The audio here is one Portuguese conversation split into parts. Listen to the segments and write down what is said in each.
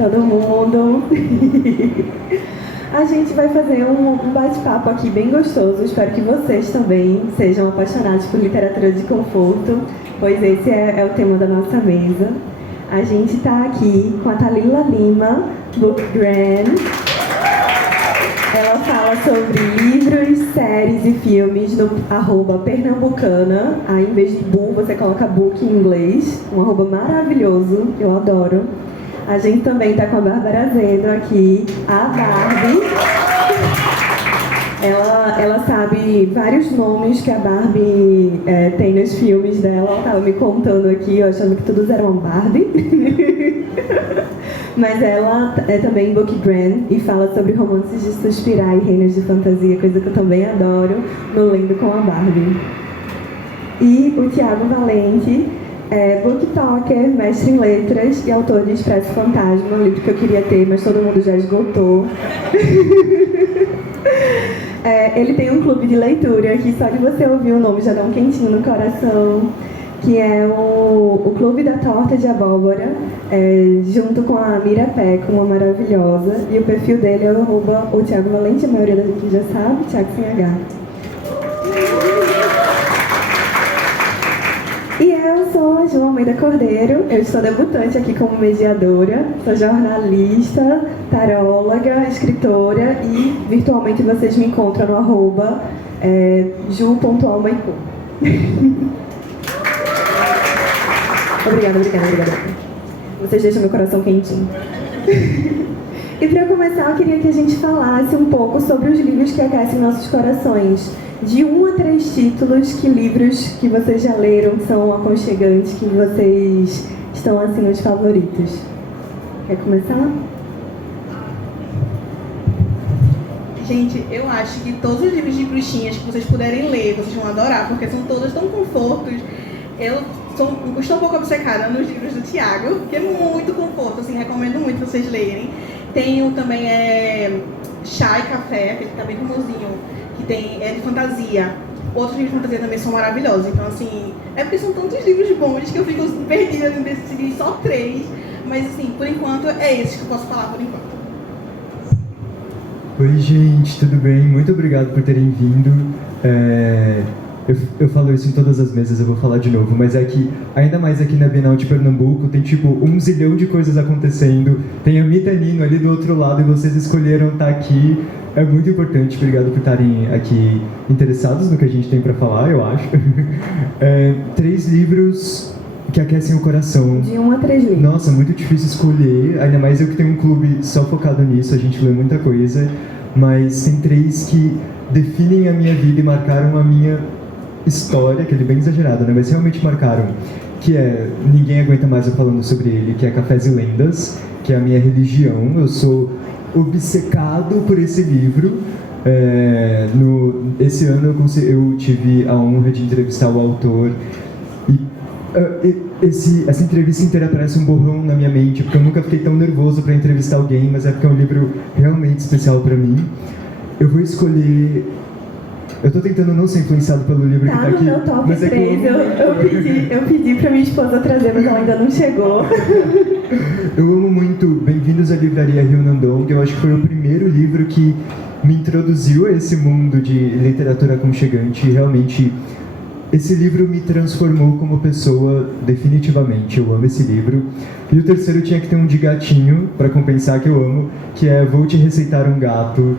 todo mundo. A gente vai fazer um bate-papo aqui bem gostoso. Espero que vocês também sejam apaixonados por literatura de conforto, pois esse é o tema da nossa mesa. A gente está aqui com a Thalila Lima, Book Brand. Ela fala sobre livros, séries e filmes no @pernambucana. Aí, em vez de bu, você coloca book em inglês. Um arroba maravilhoso, que eu adoro. A gente também está com a Bárbara Azedo aqui, a Barbie. Ela sabe vários nomes que a Barbie tem nos filmes dela. Ela estava me contando aqui, eu achando que todos eram Barbie. Mas ela é também book brand e fala sobre romances de suspirar e reinos de fantasia, coisa que eu também adoro, no Lendo com a Barbie. E o Thiago Valente é booktalker, mestre em letras e autor de Expresso Fantasma, um livro que eu queria ter, mas todo mundo já esgotou. Ele tem um clube de leitura que só de você ouvir o nome já dá um quentinho no coração, que é o Clube da Torta de Abóbora, junto com a Mira Pé, uma maravilhosa, e o perfil dele é o Thiago Valente, a maioria da gente já sabe, Thiago sem H. E eu sou a João Almeida Cordeiro, eu estou debutante aqui como mediadora, sou jornalista, taróloga, escritora e virtualmente vocês me encontram no @ju.almaicu. Obrigada. Vocês deixam meu coração quentinho. E para começar, eu queria que a gente falasse um pouco sobre os livros que aquecem nossos corações. De 1 a 3 títulos, que livros que vocês já leram são aconchegantes, que vocês estão assim nos favoritos? Quer começar? Gente, eu acho que todos os livros de bruxinhas que vocês puderem ler, vocês vão adorar, porque são todos tão confortos. Eu estou um pouco obcecada nos livros do Thiago, que é muito conforto, assim, recomendo muito vocês lerem. Tenho também Chá e Café, aquele que tá bem famosinho, que é de fantasia. Outros livros de fantasia também são maravilhosos, então assim, porque são tantos livros bons que eu fico perdida em decidir só 3, mas assim, por enquanto é esses que eu posso falar por enquanto. Oi gente, tudo bem? Muito obrigado por terem vindo. Eu falo isso em todas as mesas, eu vou falar de novo, mas é que, ainda mais aqui na Bienal de Pernambuco, tem tipo 1 zilhão de coisas acontecendo, tem a Mita Nino ali do outro lado e vocês escolheram estar aqui. É muito importante, obrigado por estarem aqui interessados no que a gente tem para falar, eu acho. 3 livros que aquecem o coração. De 1 a 3 livros. Nossa, muito difícil escolher, ainda mais eu que tenho um clube só focado nisso, a gente lê muita coisa, mas tem 3 que definem a minha vida e marcaram a minha história, que ele é bem exagerado, né? Mas realmente marcaram, que ninguém aguenta mais eu falando sobre ele, que é Cafés e Lendas, que é a minha religião. Eu sou obcecado por esse livro. Esse ano eu tive a honra de entrevistar o autor e essa entrevista inteira parece um borrão na minha mente, porque eu nunca fiquei tão nervoso para entrevistar alguém, mas é porque é um livro realmente especial para mim. Eu vou escolher... Eu tô tentando não ser influenciado pelo livro que tá aqui. Tá no meu top mas 3, eu pedi pra minha esposa trazer, mas ela ainda não chegou. Eu amo muito Bem-vindos à Livraria Rio Nandong. Eu acho que foi o primeiro livro que me introduziu a esse mundo de literatura aconchegante. E realmente, esse livro me transformou como pessoa definitivamente. Eu amo esse livro. E o terceiro tinha que ter um de gatinho, para compensar que eu amo, que é Vou Te Receitar um Gato.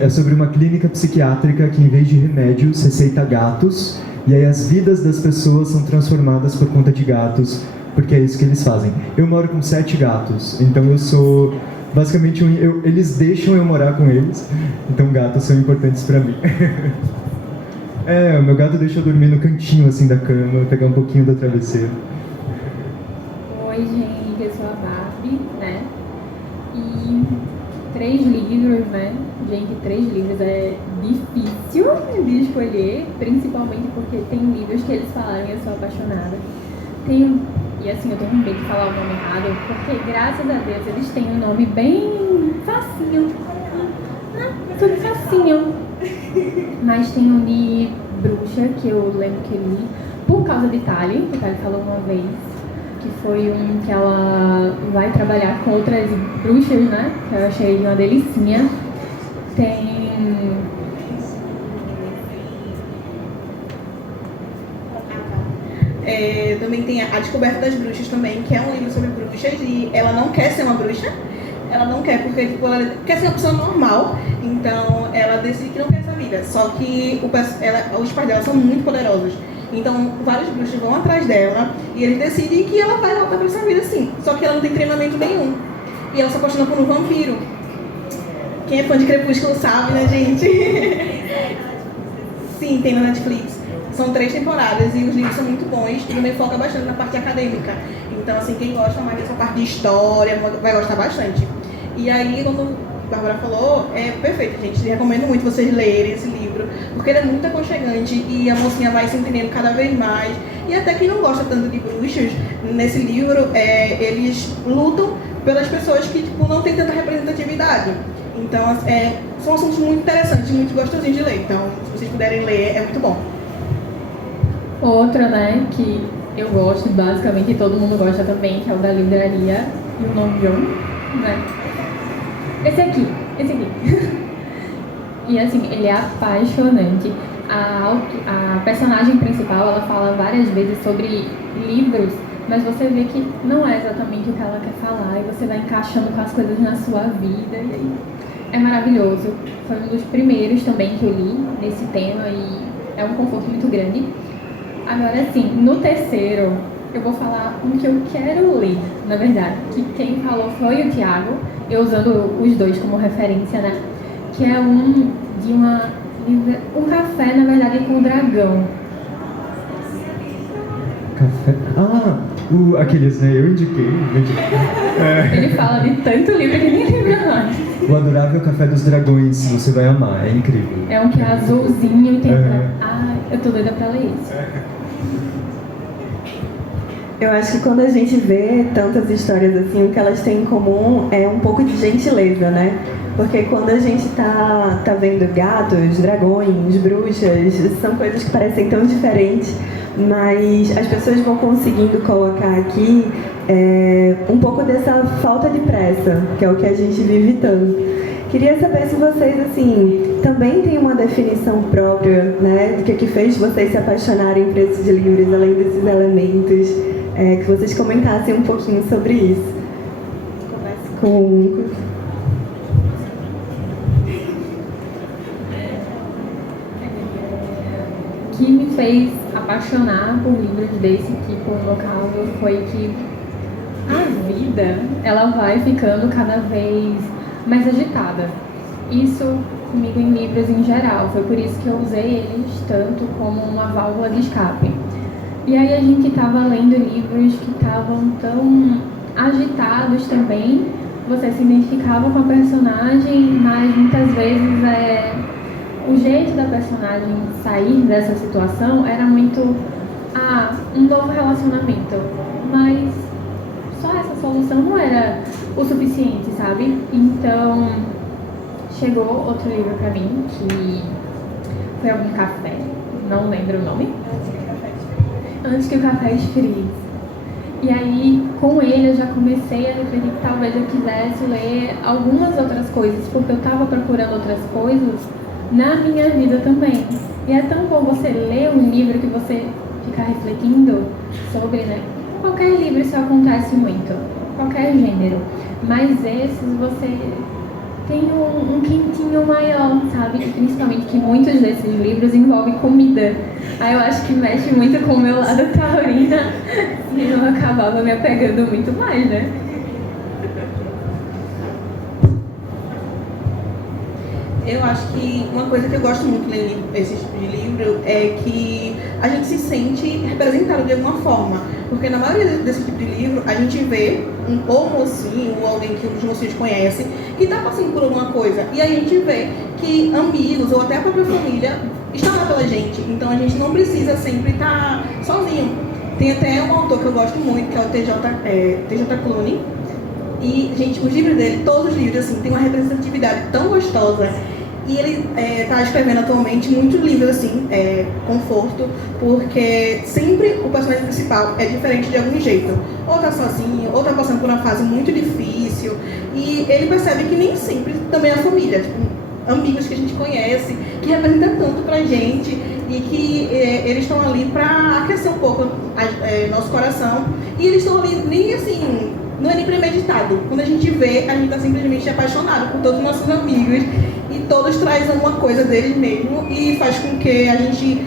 É sobre uma clínica psiquiátrica que, em vez de remédios, receita gatos. E aí as vidas das pessoas são transformadas por conta de gatos, porque é isso que eles fazem. Eu moro com 7 gatos, então eu sou basicamente eles deixam eu morar com eles, então gatos são importantes pra mim. O meu gato deixa eu dormir no cantinho assim da cama, pegar um pouquinho do travesseiro. Oi gente, eu sou a Barbie, né? E 3 livros, né? Gente, 3 livros é difícil de escolher, principalmente porque tem livros que eles falaram e eu sou apaixonada. E assim, eu tenho medo de falar o nome errado, porque graças a Deus eles têm um nome bem facinho. Tudo facinho. Mas tem um de bruxa, que eu lembro que eu li, por causa de Tali, que Tali falou uma vez, que foi um que ela vai trabalhar com outras bruxas, né? Que eu achei uma delicinha. Tem também tem A Descoberta das Bruxas também, que é um livro sobre bruxas e ela não quer ser uma bruxa. Ela não quer porque tipo, ela quer ser uma pessoa normal, então ela decide que não quer essa vida. Só que os pais dela são muito poderosos. Então vários bruxos vão atrás dela e eles decidem que ela vai voltar para essa vida sim. Só que ela não tem treinamento nenhum. E ela se apaixona por um vampiro. Quem é fã de Crepúsculo sabe, né, gente? Sim, tem na Netflix. São 3 temporadas e os livros são muito bons e também foca bastante na parte acadêmica. Então, assim, quem gosta mais dessa parte de história vai gostar bastante. E aí, quando a Bárbara falou, é perfeito, gente. Recomendo muito vocês lerem esse livro, porque ele é muito aconchegante e a mocinha vai se entendendo cada vez mais. E até quem não gosta tanto de bruxas, nesse livro, eles lutam pelas pessoas que tipo, não têm tanta representatividade. Então, são assuntos muito interessantes, muito gostosinhos de ler. Então, se vocês puderem ler, é muito bom. outra, né, que eu gosto, basicamente, e todo mundo gosta também, que é o da livraria Yunongyong, né? Esse aqui. E assim, ele é apaixonante. A personagem principal, ela fala várias vezes sobre livros, mas você vê que não é exatamente o que ela quer falar, e você vai encaixando com as coisas na sua vida, e aí é maravilhoso. Foi um dos primeiros também que eu li nesse tema, e é um conforto muito grande. Agora, assim, no terceiro, eu vou falar um que eu quero ler, na verdade, que quem falou foi o Thiago, eu usando os dois como referência, né? Que é um café, na verdade, com dragão. Café? Aqueles, né? Eu indiquei. Ele fala de tanto livro que nem lembra mais. O Adorável Café dos Dragões, você vai amar, é incrível. É um que é azulzinho e tem... eu tô doida pra ler isso. Eu acho que quando a gente vê tantas histórias assim, o que elas têm em comum é um pouco de gentileza, né? Porque quando a gente tá vendo gatos, dragões, bruxas, são coisas que parecem tão diferentes, mas as pessoas vão conseguindo colocar aqui um pouco dessa falta de pressa, que é o que a gente vive tanto. Queria saber se vocês, assim, também têm uma definição própria, né, do que fez vocês se apaixonarem por esses livros, além desses elementos, que vocês comentassem um pouquinho sobre isso. Começa com o único. O que me fez apaixonar por livros desse tipo, no caso, foi que a vida, ela vai ficando cada vez mais agitada. Isso comigo em livros em geral, foi por isso que eu usei eles tanto como uma válvula de escape. E aí a gente estava lendo livros que estavam tão agitados também, você se identificava com a personagem, mas muitas vezes o jeito da personagem sair dessa situação era muito um novo relacionamento, mas só essa solução não era o suficiente, sabe? Então chegou outro livro pra mim, que foi algum café, não lembro o nome. Antes que o café esfrie. E aí, com ele, eu já comecei a refletir que talvez eu quisesse ler algumas outras coisas, porque eu estava procurando outras coisas na minha vida também. E é tão bom você ler um livro que você fica refletindo sobre, né? Qualquer livro isso acontece muito, qualquer gênero. Mas esses você tem um quentinho maior, sabe? E principalmente que muitos desses livros envolvem comida. Aí eu acho que mexe muito com o meu lado taurina e eu acabava me apegando muito mais, né? Eu acho que uma coisa que eu gosto muito de ler esse tipo de livro é que a gente se sente representado de alguma forma. Porque na maioria desse tipo de livro, a gente vê um mocinho ou alguém que os mocinhos conhecem que está passando por alguma coisa. E a gente vê que amigos ou até a própria família estão lá pela gente. Então a gente não precisa sempre estar sozinho. Tem até um autor que eu gosto muito, que é o T.J. Clooney. E, gente, os livros dele, todos os livros, assim, tem uma representatividade tão gostosa. E ele está escrevendo atualmente muitos livros, assim, conforto, porque sempre o personagem principal é diferente de algum jeito. Ou tá sozinho, ou tá passando por uma fase muito difícil. E ele percebe que nem sempre também é a família, tipo, amigos que a gente conhece, que representam tanto pra gente e que eles estão ali pra aquecer um pouco nosso coração. E eles estão ali nem assim, não é nem premeditado. Quando a gente vê, a gente tá simplesmente apaixonado por todos os nossos amigos e todos trazem alguma coisa deles mesmo e faz com que a gente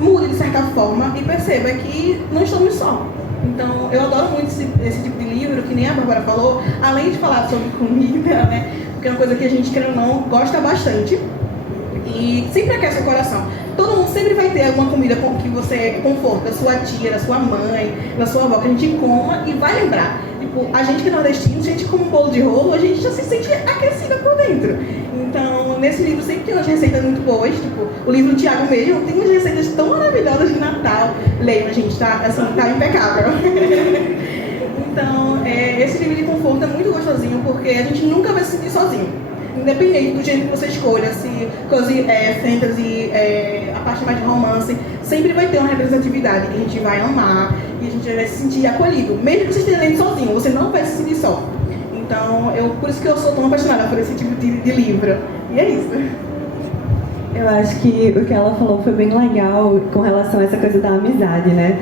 mude de certa forma e perceba que não estamos só. Então, eu adoro muito esse tipo de livro, que nem a Bárbara falou, além de falar sobre comida, né? Porque é uma coisa que a gente, querendo ou não, gosta bastante e sempre aquece o coração. Todo mundo sempre vai ter alguma comida que você conforta, da sua tia, da sua mãe, da sua avó, que a gente coma e vai lembrar. Tipo, a gente que é nordestino, a gente come um bolo de rolo, a gente já se sente aquecida por dentro. Então, nesse livro sempre tem umas receitas muito boas, tipo, o livro do Tiago mesmo tem umas receitas tão maravilhosas de Natal. Leiam, gente, tá, assim, tá impecável. Então, esse livro de conforto é muito gostosinho, porque a gente nunca vai se sentir sozinho. Independente do jeito que você escolha, se fantasy, a parte mais de romance, sempre vai ter uma representatividade que a gente vai amar e a gente vai se sentir acolhido. Mesmo que você esteja lendo sozinho, você não vai se sentir só. Então, por isso que eu sou tão apaixonada por esse tipo de livro. E é isso. Eu acho que o que ela falou foi bem legal com relação a essa coisa da amizade, né?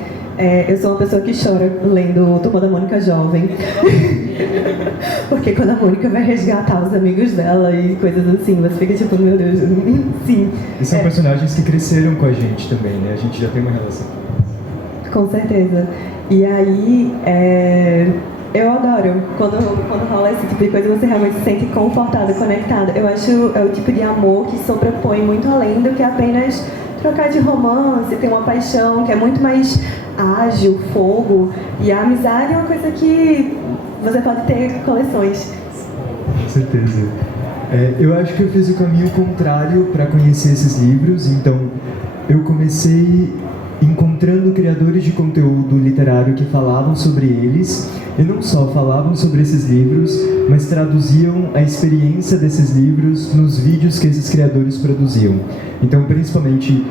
Eu sou uma pessoa que chora lendo Turma da Mônica Jovem. Porque quando a Mônica vai resgatar os amigos dela e coisas assim, você fica tipo, meu Deus, sim. E são personagens que cresceram com a gente também, né? A gente já tem uma relação. Com certeza. E aí, eu adoro quando rola esse tipo de coisa, você realmente se sente confortada, conectada. Eu acho o tipo de amor que sobrepõe muito além do que apenas trocar de romance, ter uma paixão que é muito mais ágil, fogo. E a amizade é uma coisa que você pode ter coleções. Com certeza. Eu acho que eu fiz o caminho contrário para conhecer esses livros, então eu comecei encontrando criadores de conteúdo literário que falavam sobre eles, e não só falavam sobre esses livros, mas traduziam a experiência desses livros nos vídeos que esses criadores produziam. Então, principalmente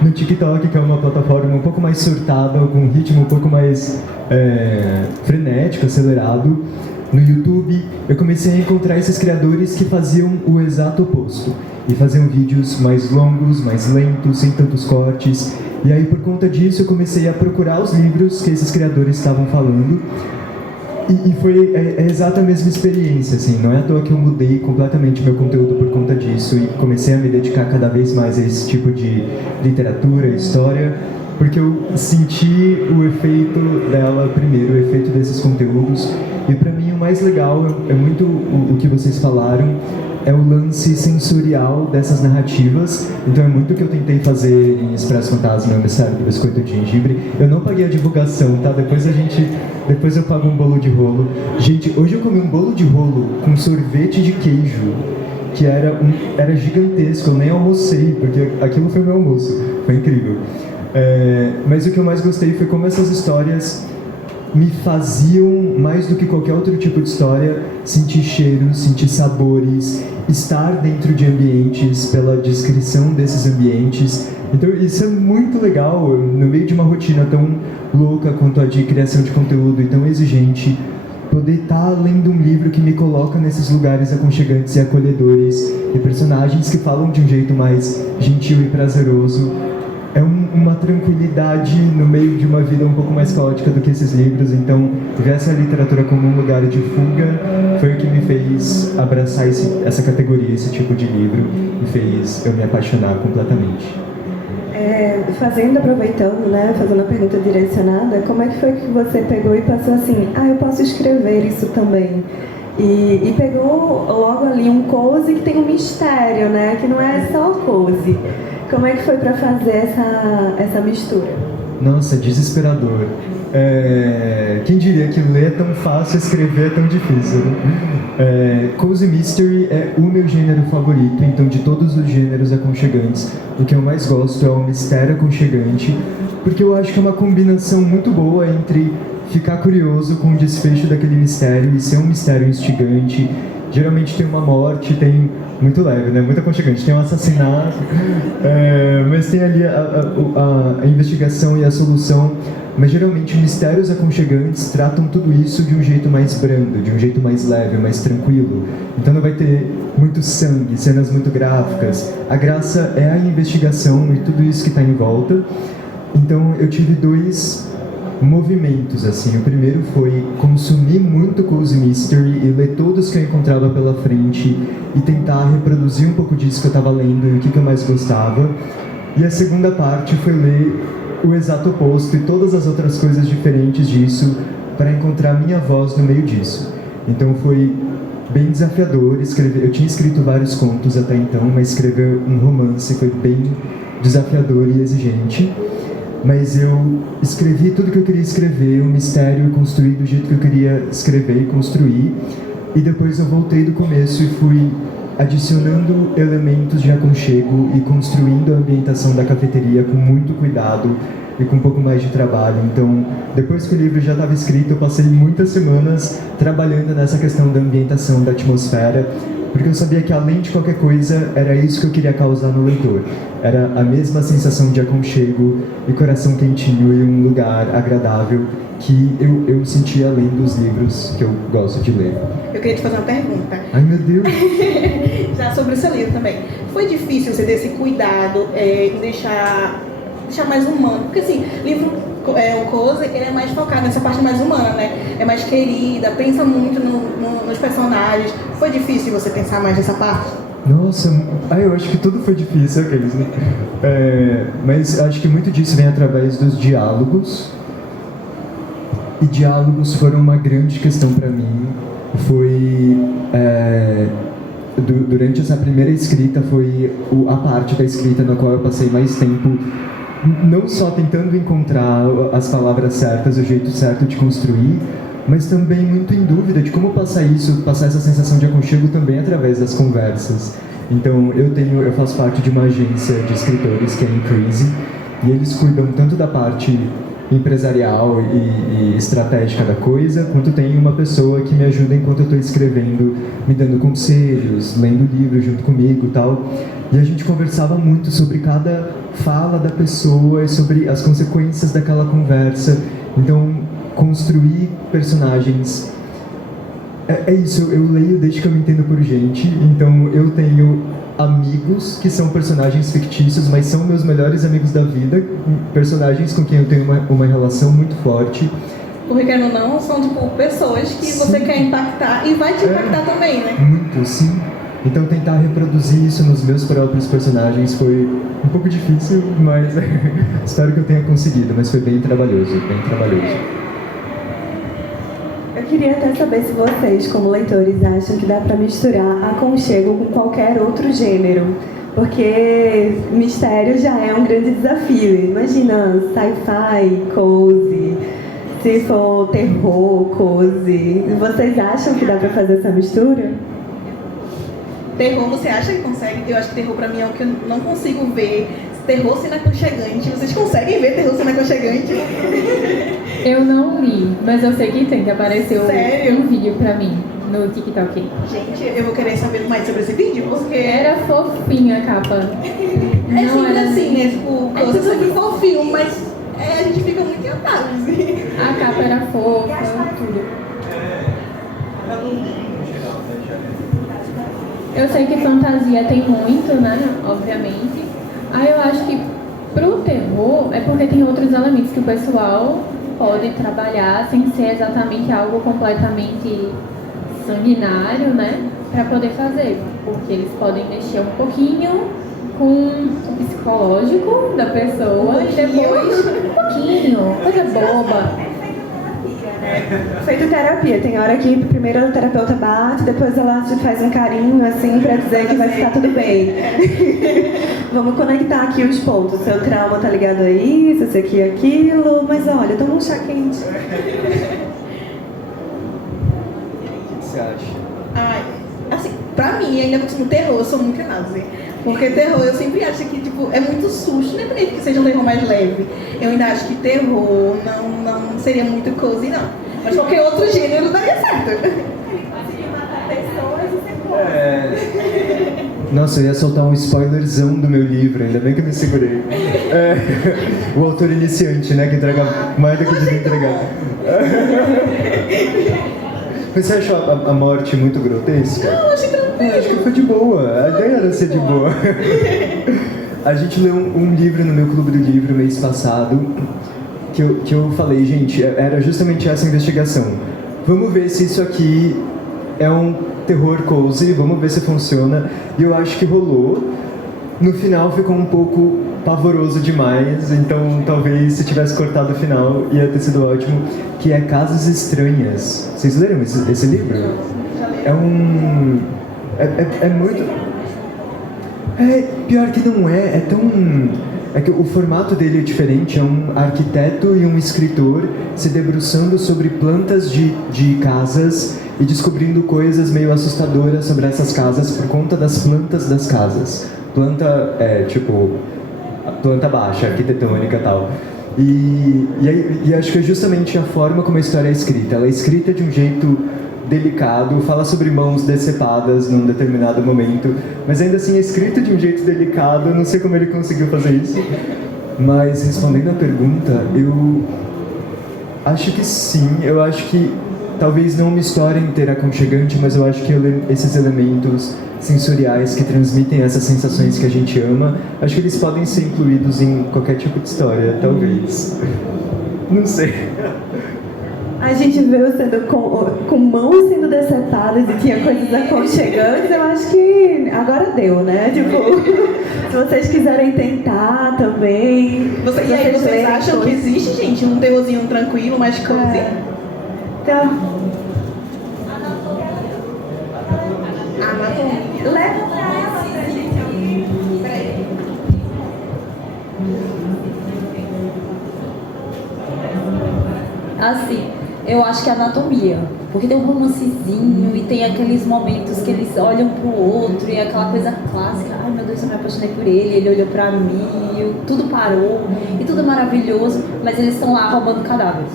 no TikTok, que é uma plataforma um pouco mais surtada, com um ritmo um pouco mais frenético, acelerado. No YouTube, eu comecei a encontrar esses criadores que faziam o exato oposto. E faziam vídeos mais longos, mais lentos, sem tantos cortes. E aí, por conta disso, eu comecei a procurar os livros que esses criadores estavam falando. E foi a exata mesma experiência, assim. Não é à toa que eu mudei completamente meu conteúdo por conta disso e comecei a me dedicar cada vez mais a esse tipo de literatura, história, porque eu senti o efeito dela primeiro, o efeito desses conteúdos. E para mim o mais legal é muito o que vocês falaram, é o lance sensorial dessas narrativas. Então é muito o que eu tentei fazer em Expresso Fantasma, o Mistério do Biscoito de Gengibre. Eu não paguei a divulgação, tá? Depois eu pago um bolo de rolo. Gente, hoje eu comi um bolo de rolo com sorvete de queijo, que era gigantesco, eu nem almocei, porque aquilo foi meu almoço. Foi incrível. Mas o que eu mais gostei foi como essas histórias me faziam, mais do que qualquer outro tipo de história, sentir cheiros, sentir sabores, estar dentro de ambientes pela descrição desses ambientes. Então isso é muito legal, no meio de uma rotina tão louca quanto a de criação de conteúdo e tão exigente, poder estar lendo um livro que me coloca nesses lugares aconchegantes e acolhedores e personagens que falam de um jeito mais gentil e prazeroso. É uma tranquilidade no meio de uma vida um pouco mais caótica do que esses livros. Então, ver essa literatura como um lugar de fuga foi o que me fez abraçar essa categoria, esse tipo de livro, e fez eu me apaixonar completamente. Aproveitando, né, fazendo a pergunta direcionada, como é que foi que você pegou e passou assim, eu posso escrever isso também? E pegou logo ali um cozy que tem um mistério, né, que não é só cozy. Como é que foi para fazer essa mistura? Nossa, desesperador. Quem diria que ler é tão fácil, escrever é tão difícil, né? Cozy Mystery é o meu gênero favorito, então de todos os gêneros aconchegantes, o que eu mais gosto é o mistério aconchegante, porque eu acho que é uma combinação muito boa entre ficar curioso com o desfecho daquele mistério e ser um mistério instigante geralmente tem uma morte, tem muito leve, né? Muito aconchegante, tem um assassinato, mas tem ali a investigação e a solução. Mas geralmente mistérios aconchegantes tratam tudo isso de um jeito mais brando, de um jeito mais leve, mais tranquilo. Então não vai ter muito sangue, cenas muito gráficas. A graça é a investigação e tudo isso que está em volta. Então eu tive 2 movimentos, assim. O primeiro foi consumir muito Cozy Mystery e ler todos que eu encontrava pela frente e tentar reproduzir um pouco disso que eu estava lendo e o que eu mais gostava. E a segunda parte foi ler o exato oposto e todas as outras coisas diferentes disso para encontrar minha voz no meio disso. Então foi bem desafiador escrever. Eu tinha escrito vários contos até então, mas escrever um romance foi bem desafiador e exigente. Mas eu escrevi tudo que eu queria escrever, o mistério, construí do jeito que eu queria escrever e construir. E depois eu voltei do começo e fui adicionando elementos de aconchego e construindo a ambientação da cafeteria com muito cuidado e com um pouco mais de trabalho. Então, depois que o livro já estava escrito, eu passei muitas semanas trabalhando nessa questão da ambientação, da atmosfera, porque eu sabia que, além de qualquer coisa, era isso que eu queria causar no leitor. Era a mesma sensação de aconchego e coração quentinho e um lugar agradável que eu sentia lendo os livros que eu gosto de ler. Eu queria te fazer uma pergunta. Ai, meu Deus! Já sobre o seu livro também. Foi difícil você ter esse cuidado em deixar mais humano? Porque assim, livro, o Cozy, ele é mais focado nessa parte mais humana, né? É mais querida, pensa muito nos personagens. Foi difícil você pensar mais nessa parte? Nossa, eu acho que tudo foi difícil, aqueles, né? Mas acho que muito disso vem através dos diálogos. E diálogos foram uma grande questão para mim. Durante essa primeira escrita foi a parte da escrita na qual eu passei mais tempo, não só tentando encontrar as palavras certas, o jeito certo de construir, mas também muito em dúvida de como passar essa sensação de aconchego também através das conversas. Então eu faço parte de uma agência de escritores que é a Increase, e eles cuidam tanto da parte empresarial e estratégica da coisa, quanto tem uma pessoa que me ajuda enquanto eu estou escrevendo, me dando conselhos, lendo livro junto comigo e tal. E a gente conversava muito sobre cada fala da pessoa e sobre as consequências daquela conversa. Então, construir personagens... É isso, eu leio desde que eu me entendo por gente, então eu tenho amigos que são personagens fictícios, mas são meus melhores amigos da vida, personagens com quem eu tenho uma relação muito forte. Porque, querendo ou não, são tipo pessoas que Sim. você quer impactar e vai te impactar também, né? Muito, sim. Então tentar reproduzir isso nos meus próprios personagens foi um pouco difícil, mas espero que eu tenha conseguido, mas foi bem trabalhoso, bem trabalhoso. Eu queria até saber se vocês, como leitores, acham que dá para misturar aconchego com qualquer outro gênero. Porque mistério já é um grande desafio. Imagina sci-fi, cozy, se for terror, cozy. Vocês acham que dá para fazer essa mistura? Terror, você acha que consegue? Eu acho que terror pra mim é o que eu não consigo ver. Terror sendo aconchegante. Vocês conseguem ver terror sendo aconchegante? Eu não li, mas eu sei que tem, que apareceu Sério? um vídeo pra mim no TikTok. Gente, eu vou querer saber mais sobre esse vídeo, porque Era fofinha a capa. é Não sempre era assim, né? Tipo, É coisa tudo sempre fofinho, mas a gente fica muito encantado, assim. A capa era fofa, tudo. Eu sei que fantasia tem muito, né? Obviamente. Aí eu acho que pro terror é porque tem outros elementos que o pessoal pode trabalhar sem ser exatamente algo completamente sanguinário, né? Pra poder fazer. Porque eles podem mexer um pouquinho com o psicológico da pessoa e depois um pouquinho, coisa boba. Feito terapia, tem hora que primeiro o terapeuta bate, depois ela te faz um carinho assim pra dizer que vai ficar tudo bem. Vamos conectar aqui os pontos. Seu trauma tá ligado a isso, esse aqui e aquilo, mas olha, toma um chá quente. O que você acha? Ai, assim, pra mim, ainda por cima, terror, eu sou muito nazi. Porque terror, eu sempre acho que, tipo, é muito susto, independente que seja um terror mais leve. Eu ainda acho que terror não seria muito cozy, não. Mas qualquer outro gênero daria certo. Conseguir matar pessoas e Nossa, eu ia soltar um spoilerzão do meu livro, ainda bem que eu me segurei. O autor iniciante, né, que entrega mais do que devia entregar. Mas você achou a morte muito grotesca? Não, achei tranquilo. Acho que foi de boa, a ideia era ser de boa. A gente leu um livro no meu clube do livro mês passado, que eu falei, gente, era justamente essa investigação. Vamos ver se isso aqui é um terror cozy, vamos ver se funciona. E eu acho que rolou. No final ficou um pouco pavoroso demais, então talvez se tivesse cortado o final ia ter sido ótimo. Que é Casas Estranhas. Vocês leram esse livro? É um... É muito... pior que não é tão... É que o formato dele é diferente, é um arquiteto e um escritor se debruçando sobre plantas de casas e descobrindo coisas meio assustadoras sobre essas casas por conta das plantas das casas. Planta, planta baixa, arquitetônica e tal. E acho que é justamente a forma como a história é escrita. Ela é escrita de um jeito delicado, fala sobre mãos decepadas num determinado momento, mas ainda assim é escrito de um jeito delicado, eu não sei como ele conseguiu fazer isso. Mas respondendo à pergunta, eu acho que sim, eu acho que talvez não uma história inteira aconchegante, mas eu acho que esses elementos sensoriais que transmitem essas sensações que a gente ama, acho que eles podem ser incluídos em qualquer tipo de história, talvez. Não sei. A gente veio sendo com mãos sendo decepadas e tinha coisas aconchegantes, eu acho que agora deu, né? Tipo, se vocês quiserem tentar também. E aí, vocês acham que existe, gente, um terrorzinho tranquilo, mais cozy? Então, Leva assim, eu acho que é anatomia, porque tem um romancezinho e tem aqueles momentos que eles olham pro outro e aquela coisa clássica, ai meu Deus, eu me apaixonei por ele olhou pra mim, tudo parou e tudo é maravilhoso, mas eles estão lá roubando cadáveres.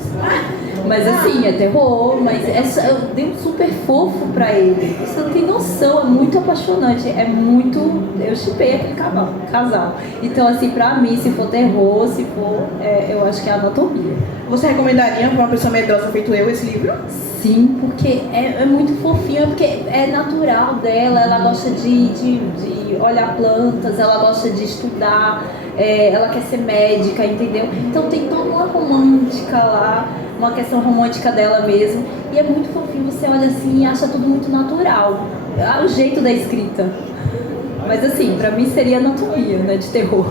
Mas assim, é terror, mas eu dei um super fofo pra ele. Você não tem noção, é muito apaixonante, é muito... Eu shippei aquele casal. Então assim, pra mim, se for terror, se for... eu acho que é anatomia. Você recomendaria pra uma pessoa medrosa feito eu esse livro? Sim, porque é muito fofinho, porque é natural dela, ela gosta de olhar plantas, ela gosta de estudar, ela quer ser médica, entendeu? Então tem toda uma romântica lá, uma questão romântica dela mesmo, e é muito fofinho, você olha assim e acha tudo muito natural, o jeito da escrita. Mas assim, pra mim seria anatomia, né, de terror.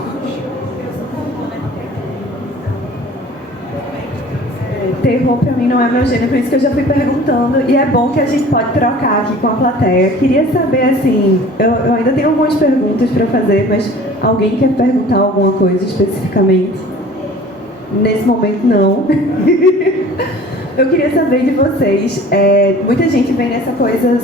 terror pra mim não é meu gênero, por isso que eu já fui perguntando, e é bom que a gente pode trocar aqui com a plateia. Queria saber, assim, eu ainda tenho algumas perguntas pra fazer, mas alguém quer perguntar alguma coisa especificamente? Nesse momento, não. Eu queria saber de vocês, muita gente vem nessa coisa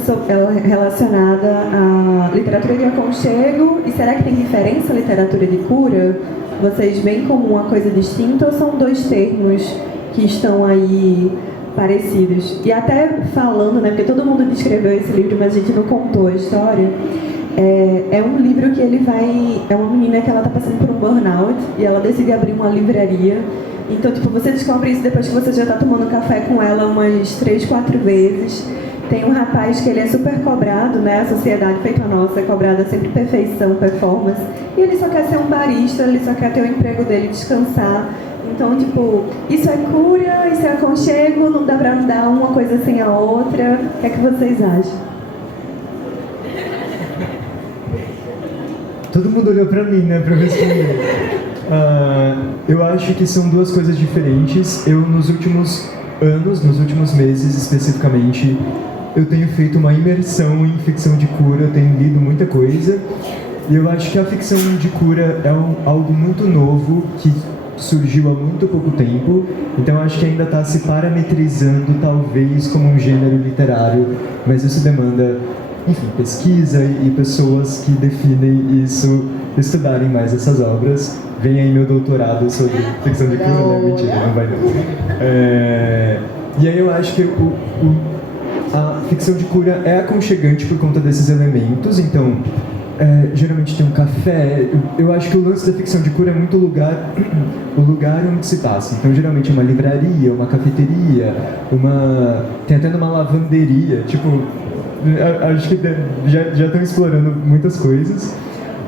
relacionada à literatura de aconchego, e será que tem diferença a literatura de cura? Vocês veem como uma coisa distinta ou são dois termos que estão aí parecidos? E até falando, né, porque todo mundo descreveu esse livro, mas a gente não contou a história, é um livro que ele vai... É uma menina que ela está passando por um burnout e ela decide abrir uma livraria. Então, tipo, você descobre isso depois que você já está tomando café com ela umas 3, 4 vezes. Tem um rapaz que ele é super cobrado, né? A sociedade feita a nossa é cobrada sempre perfeição, performance. E ele só quer ser um barista, ele só quer ter o emprego dele, descansar. Então, tipo, isso é cura, isso é aconchego, não dá pra dar uma coisa sem a outra. O que é que vocês acham? Todo mundo olhou pra mim, né, pra responder. Eu acho que são duas coisas diferentes. Eu, nos últimos anos, nos últimos meses especificamente, eu tenho feito uma imersão em ficção de cura, eu tenho lido muita coisa. E eu acho que a ficção de cura é algo muito novo, que surgiu há muito pouco tempo. Então eu acho que ainda está se parametrizando, talvez, como um gênero literário. Mas isso demanda, enfim, pesquisa e pessoas que definem isso, estudarem mais essas obras. Vem aí meu doutorado sobre ficção de cura, né? Mentira, não vai não. E aí eu acho que a ficção de cura é aconchegante por conta desses elementos. Então, geralmente tem um café. Eu acho que o lance da ficção de cura é muito o lugar onde se passa. Então, geralmente é uma livraria, uma cafeteria, tem até numa lavanderia. Tipo, acho que já estão explorando muitas coisas.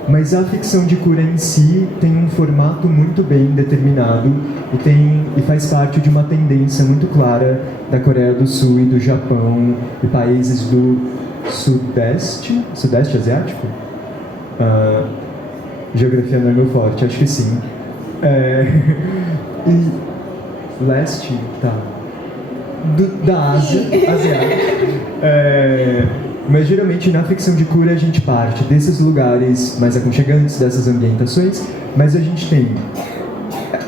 Mas a ficção de cura em si tem um formato muito bem determinado e faz parte de uma tendência muito clara da Coreia do Sul e do Japão e países do Sudeste Asiático? Geografia não é meu forte, acho que sim. E leste? Tá. Da Ásia, asiático. Mas geralmente na ficção de cura a gente parte desses lugares mais aconchegantes, dessas ambientações, mas a gente tem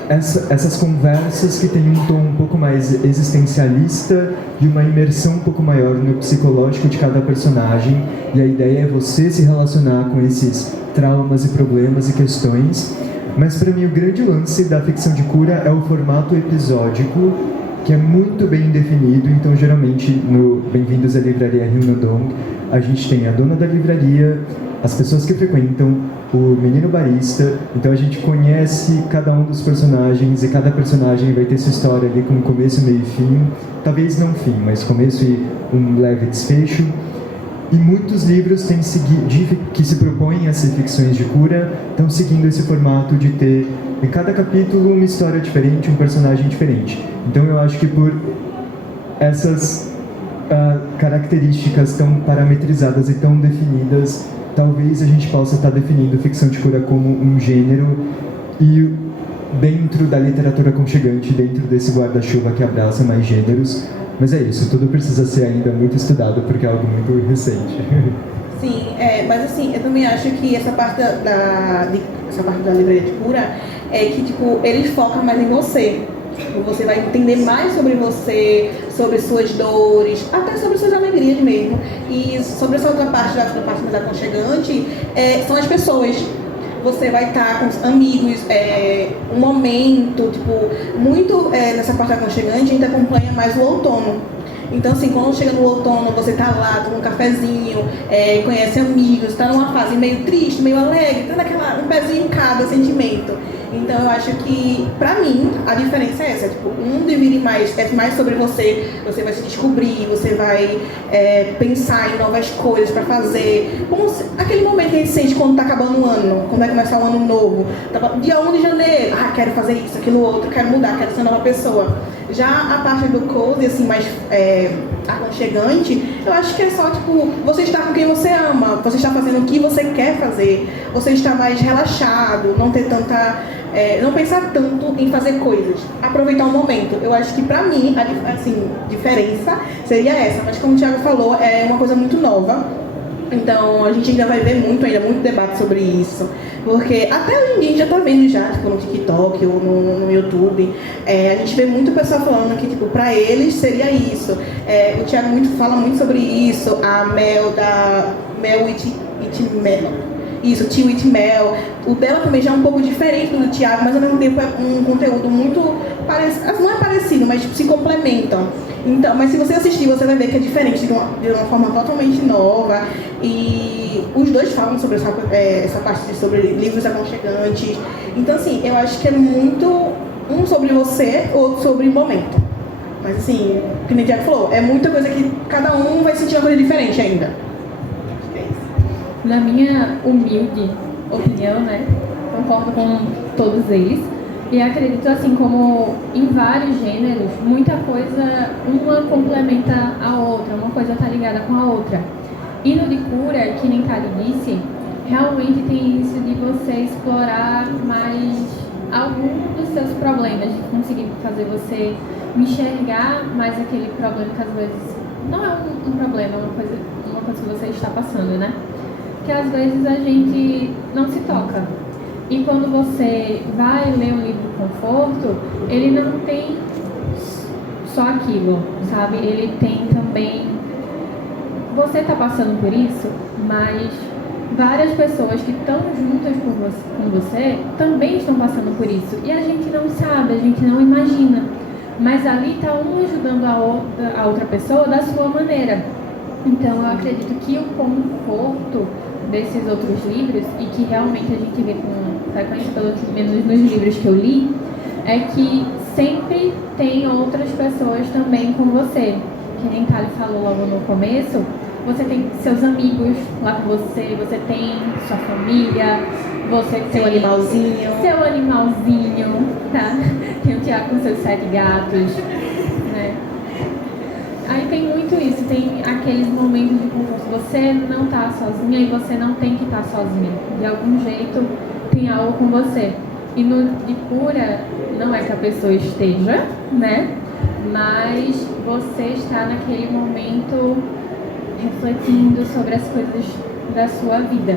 essas conversas que tem um tom um pouco mais existencialista e uma imersão um pouco maior no psicológico de cada personagem, e a ideia é você se relacionar com esses traumas e problemas e questões. Mas para mim o grande lance da ficção de cura é o formato episódico, que é muito bem definido. Então, geralmente, no Bem-vindos à Livraria Ryunodong, a gente tem a dona da livraria, as pessoas que frequentam, o menino barista. Então, a gente conhece cada um dos personagens e cada personagem vai ter sua história ali com começo, meio e fim. Talvez não fim, mas começo e um leve desfecho. E muitos livros que se propõem a ser ficções de cura estão seguindo esse formato de ter em cada capítulo uma história diferente, um personagem diferente. Então eu acho que por essas características tão parametrizadas e tão definidas, talvez a gente possa estar definindo ficção de cura como um gênero e dentro da literatura aconchegante, dentro desse guarda-chuva que abraça mais gêneros. Mas é isso, tudo precisa ser ainda muito estudado porque é algo muito recente. Sim, mas assim, eu também acho que essa parte essa parte da livraria de cura é que, tipo, eles focam mais em você. Você vai entender mais sobre você, sobre suas dores, até sobre suas alegrias mesmo. E sobre essa outra parte, da parte mais aconchegante, são as pessoas. Você vai estar com os amigos, um momento, tipo, muito nessa parte aconchegante, a gente acompanha mais o outono. Então, assim, quando chega no outono, você tá lá, toma um cafezinho, conhece amigos, tá numa fase meio triste, meio alegre, tá um pezinho em cada sentimento. Então, eu acho que, pra mim, a diferença é essa. Tipo, um divide mais sobre você, você vai se descobrir, você vai pensar em novas coisas pra fazer. Como aquele momento que a gente sente quando tá acabando um ano, quando vai começar um ano novo. Dia 1 de janeiro, quero fazer isso, aquilo outro, quero mudar, quero ser nova pessoa. Já a parte do cozy, assim, mais aconchegante, eu acho que é só, tipo, você está com quem você ama, você está fazendo o que você quer fazer, você está mais relaxado, não ter não pensar tanto em fazer coisas, aproveitar o momento. Eu acho que pra mim, a diferença seria essa, mas como o Thiago falou, é uma coisa muito nova. Então a gente ainda vai ver muito debate sobre isso. Porque até hoje em dia a gente já tá vendo já, tipo, no TikTok ou no YouTube, a gente vê muito pessoal falando que, tipo, pra eles seria isso. O Thiago fala muito sobre isso, a Mel da Mel With Mel. Isso, Tea with Mel. O dela também já é um pouco diferente do Thiago, mas ao mesmo tempo é um conteúdo muito parecido. Não é parecido, mas tipo, se complementam. Então, mas se você assistir, você vai ver que é diferente de uma forma totalmente nova. E os dois falam sobre essa parte sobre livros aconchegantes. Então, assim, eu acho que é muito um sobre você, outro sobre o momento. Mas, assim, o que o Thiago falou, é muita coisa que cada um vai sentir uma coisa diferente ainda. Na minha humilde opinião, né, concordo com todos eles e acredito, assim como em vários gêneros, muita coisa, uma complementa a outra, uma coisa está ligada com a outra. E no de cura, que nem Kali disse, realmente tem isso de você explorar mais algum dos seus problemas, de conseguir fazer você enxergar mais aquele problema que às vezes não é um problema, é uma coisa que você está passando, né? Que às vezes a gente não se toca. E quando você vai ler um livro de conforto, ele não tem só aquilo, sabe? Ele tem também... Você está passando por isso, mas várias pessoas que estão juntas com você também estão passando por isso. E a gente não sabe, a gente não imagina. Mas ali está um ajudando a outra pessoa da sua maneira. Então eu acredito que o conforto desses outros livros, e que realmente a gente vê com frequência, pelo menos nos livros que eu li, é que sempre tem outras pessoas também com você. Que nem Thali falou logo no começo, você tem seus amigos lá com você, você tem sua família, você tem seu animalzinho, tá? Tem o Tiago com seus 7 gatos, né? Aí tem muito isso, tem aqueles momentos de conforto. Você não tá sozinha e você não tem que estar sozinha. De algum jeito tem algo com você. E no de cura não é que a pessoa esteja, né? Mas você está naquele momento refletindo sobre as coisas da sua vida.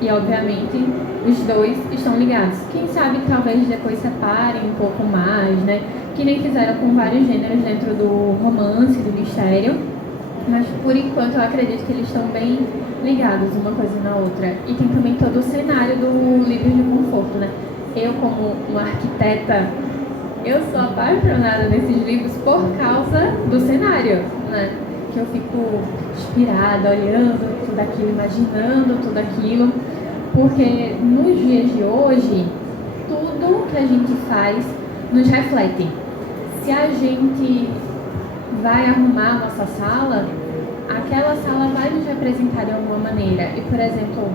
E obviamente os dois estão ligados. Quem sabe talvez depois separem um pouco mais, né? Que nem fizeram com vários gêneros dentro do romance, do mistério. Mas por enquanto eu acredito que eles estão bem ligados uma coisa na outra. E tem também todo o cenário do livro de conforto, né? Eu, como uma arquiteta, eu sou apaixonada nesses livros por causa do cenário, né? Que eu fico inspirada, olhando tudo aquilo, imaginando tudo aquilo. Porque nos dias de hoje, tudo que a gente faz nos reflete. Se a gente vai arrumar a nossa sala, aquela sala vai nos representar de alguma maneira. E, por exemplo,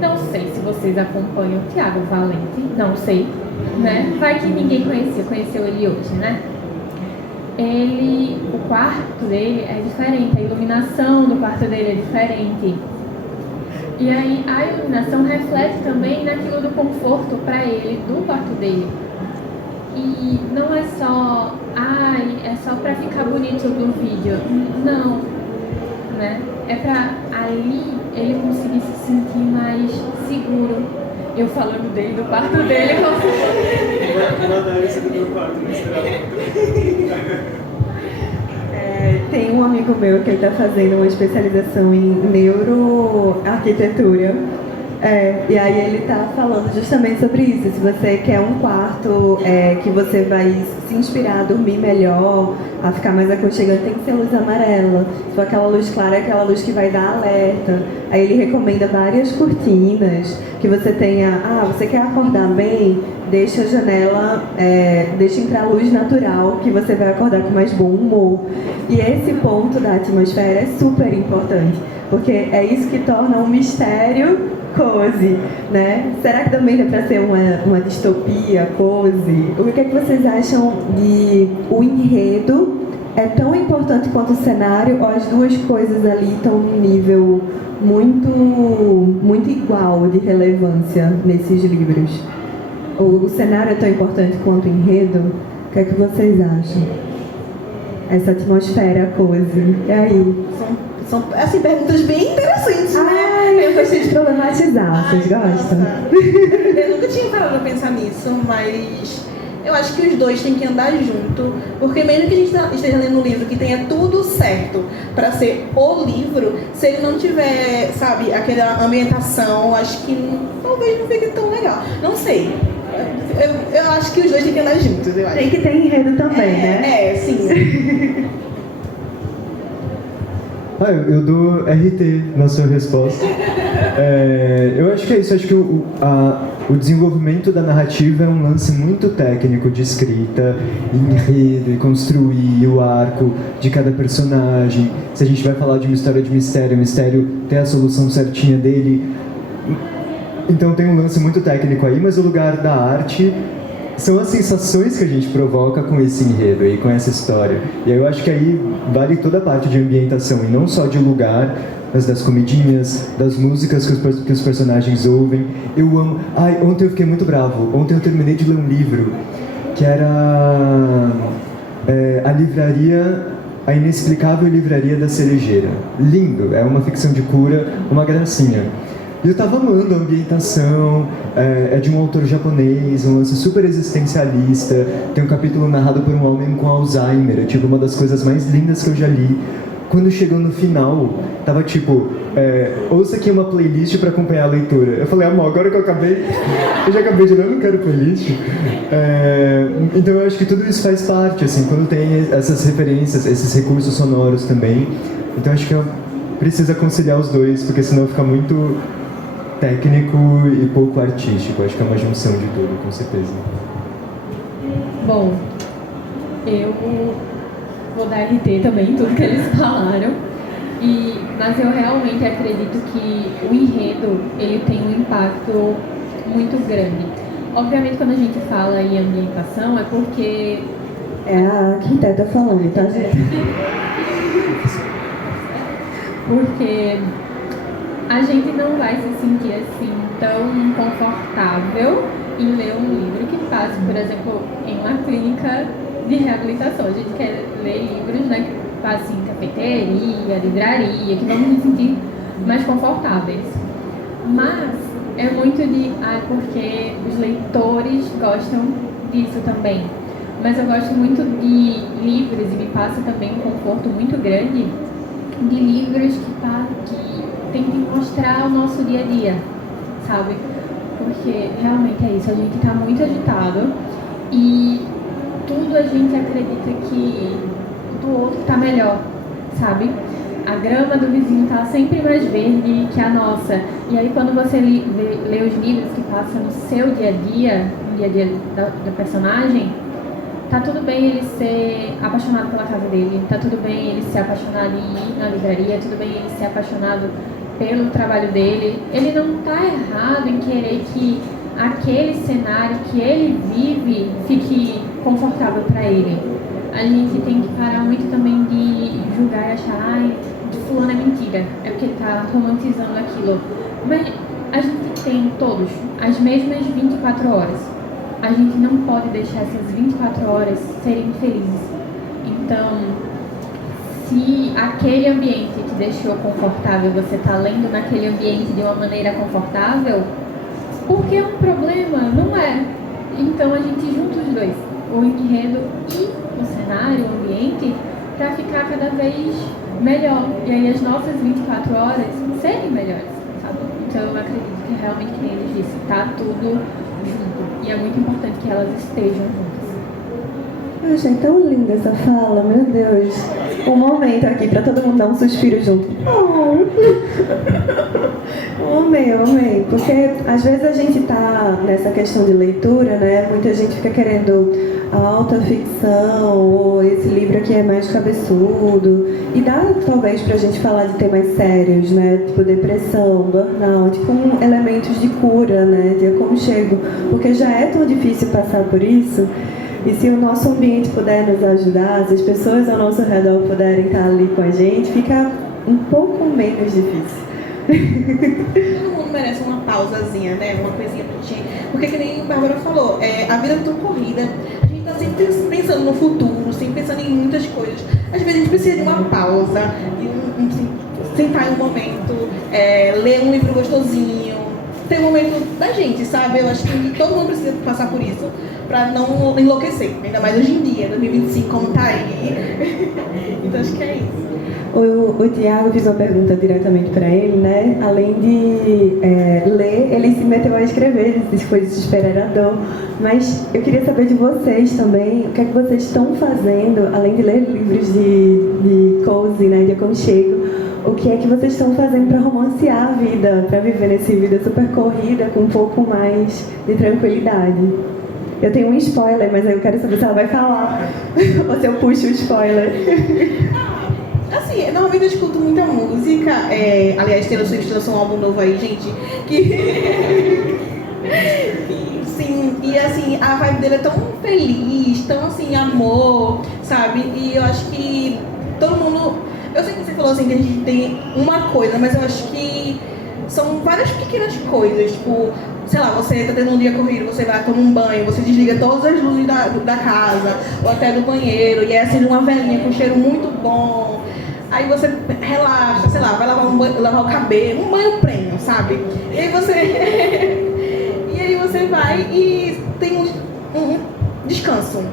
não sei se vocês acompanham o Tiago Valente, não sei, né? Vai que ninguém conheceu ele hoje, né? O quarto dele é diferente, a iluminação do quarto dele é diferente. E aí a iluminação reflete também naquilo do conforto para ele, do quarto dele. E não é só, é só para ficar bonito no vídeo. Não, né? É para ali ele conseguir se sentir mais seguro. Eu falando dele, do quarto dele, como Tem um amigo meu que ele está fazendo uma especialização em neuroarquitetura. E aí ele está falando justamente sobre isso. Se você quer um quarto que você vai se inspirar a dormir melhor, a ficar mais aconchegante, tem que ser luz amarela. Se for aquela luz clara, é aquela luz que vai dar alerta. Aí ele recomenda várias cortinas, que você tenha, você quer acordar bem, deixa a janela, deixa entrar luz natural, que você vai acordar com mais bom humor. E esse ponto da atmosfera é super importante, porque é isso que torna um mistério cozy, né? Será que também dá para ser uma distopia cozy? O que é que vocês acham de o enredo é tão importante quanto o cenário, ou as duas coisas ali estão num nível muito, muito igual de relevância nesses livros? O cenário é tão importante quanto o enredo? O que é que vocês acham? Essa atmosfera cozy. E aí? São assim, perguntas bem interessantes, né? Eu gostei de problematizar. Vocês gostam? Eu nunca tinha parado pra pensar nisso, mas eu acho que os dois têm que andar junto, porque mesmo que a gente esteja lendo um livro que tenha tudo certo para ser o livro, se ele não tiver, sabe, aquela ambientação, acho que talvez não fique tão legal. Não sei. Eu acho que os dois têm que andar juntos, eu acho. Tem que ter enredo também, né? Sim. Eu dou RT na sua resposta. Eu acho que é isso. Acho que o desenvolvimento da narrativa é um lance muito técnico de escrita, enredo e construir o arco de cada personagem. Se a gente vai falar de uma história de mistério, o mistério tem a solução certinha dele. Então tem um lance muito técnico aí, mas o lugar da arte são as sensações que a gente provoca com esse enredo e com essa história. E eu acho que aí vale toda a parte de ambientação, e não só de lugar, mas das comidinhas, das músicas que os personagens ouvem. Eu amo... ontem eu fiquei muito bravo. Ontem eu terminei de ler um livro que era A Inexplicável Livraria da Cerejeira. Lindo, é uma ficção de cura, uma gracinha. E eu tava amando a ambientação, é de um autor japonês, um lance super existencialista, tem um capítulo narrado por um homem com Alzheimer, tipo uma das coisas mais lindas que eu já li. Quando chegou no final, tava tipo, ouça aqui uma playlist pra acompanhar a leitura. Eu falei, amor, agora que eu já acabei de ler, eu não quero playlist. Então eu acho que tudo isso faz parte, assim, quando tem essas referências, esses recursos sonoros também. Então acho que precisa conciliar os dois, porque senão fica muito técnico e pouco artístico. Acho que é uma junção de tudo, com certeza. Bom, eu vou dar RT também, tudo que eles falaram. Mas eu realmente acredito que o enredo ele tem um impacto muito grande. Obviamente, quando a gente fala em ambientação, é porque... É a arquiteta falando, tá, gente? Porque a gente não vai se sentir assim tão confortável em ler um livro que passe, por exemplo, em uma clínica de reabilitação. A gente quer ler livros, né, que passem em cafeteria, livraria, que vamos nos sentir mais confortáveis. Mas é muito porque os leitores gostam disso também. Mas eu gosto muito de livros e me passa também um conforto muito grande de livros que tentem mostrar o nosso dia a dia, sabe? Porque realmente é isso, a gente está muito agitado e tudo a gente acredita que do outro está melhor, sabe? A grama do vizinho está sempre mais verde que a nossa. E aí quando você lê os livros que passam no seu dia a dia, no dia a dia da personagem, tá tudo bem ele ser apaixonado pela casa dele, tá tudo bem ele ser apaixonado em ir na livraria, tudo bem ele ser apaixonado pelo trabalho dele. Ele não tá errado em querer que aquele cenário que ele vive fique confortável para ele. A gente tem que parar muito também de julgar e achar, ai, de fulano é mentira, é porque ele tá romantizando aquilo. Mas a gente tem todos as mesmas 24 horas. A gente não pode deixar essas 24 horas serem felizes. Então, se aquele ambiente te deixou confortável, você está lendo naquele ambiente de uma maneira confortável, por que é um problema? Não é. Então, a gente junta os dois, o enredo e o cenário, o ambiente, para ficar cada vez melhor. E aí as nossas 24 horas serem melhores, sabe? Então, eu acredito que realmente, como eles disse, tá tudo junto. E é muito importante que elas estejam juntas. Eu achei tão linda essa fala, meu Deus. Um momento aqui pra todo mundo dar um suspiro junto. Oh. Eu amei. Porque às vezes a gente tá nessa questão de leitura, né? Muita gente fica querendo a alta ficção, ou esse livro aqui é mais cabeçudo. E dá talvez pra gente falar de temas sérios, né? Tipo depressão, burnout, com elementos de cura, né? De aconchego. Porque já é tão difícil passar por isso. E se o nosso ambiente puder nos ajudar, se as pessoas ao nosso redor puderem estar ali com a gente, fica um pouco menos difícil. Todo mundo merece uma pausazinha, né? Uma coisinha pra gente. Porque que nem a Bárbara falou, a vida é tão corrida. A gente tá sempre pensando no futuro, sempre pensando em muitas coisas. Às vezes a gente precisa de uma pausa, de sentar em um momento, ler um livro gostosinho, ter um momento da gente, sabe? Eu acho que todo mundo precisa passar por isso pra não enlouquecer, ainda mais hoje em dia, 2025, como tá aí. Então acho que é isso. O Tiago fez uma pergunta diretamente para ele, né? Além de ler, ele se meteu a escrever, disse que foi desesperador. Mas eu queria saber de vocês também, o que é que vocês estão fazendo, além de ler livros de cozy, né, de aconchego, o que é que vocês estão fazendo para romancear a vida, para viver nessa vida super corrida, com um pouco mais de tranquilidade? Eu tenho um spoiler, mas eu quero saber se ela vai falar, ou se eu puxo o spoiler. Assim, normalmente eu escuto muita música, aliás, Taylor Swift lançou um álbum novo aí, gente, sim, e assim, a vibe dele é tão feliz, tão assim, amor, sabe? E eu acho que todo mundo, eu sei que você falou assim que a gente tem uma coisa, mas eu acho que são várias pequenas coisas, tipo, sei lá, você tá tendo um dia corrido, você vai tomar um banho, você desliga todas as luzes da casa, ou até do banheiro, e é assim, uma velinha com cheiro muito bom. Aí você relaxa, sei lá, vai lavar o cabelo, um banho prêmio, sabe? E aí você vai e tem um descanso.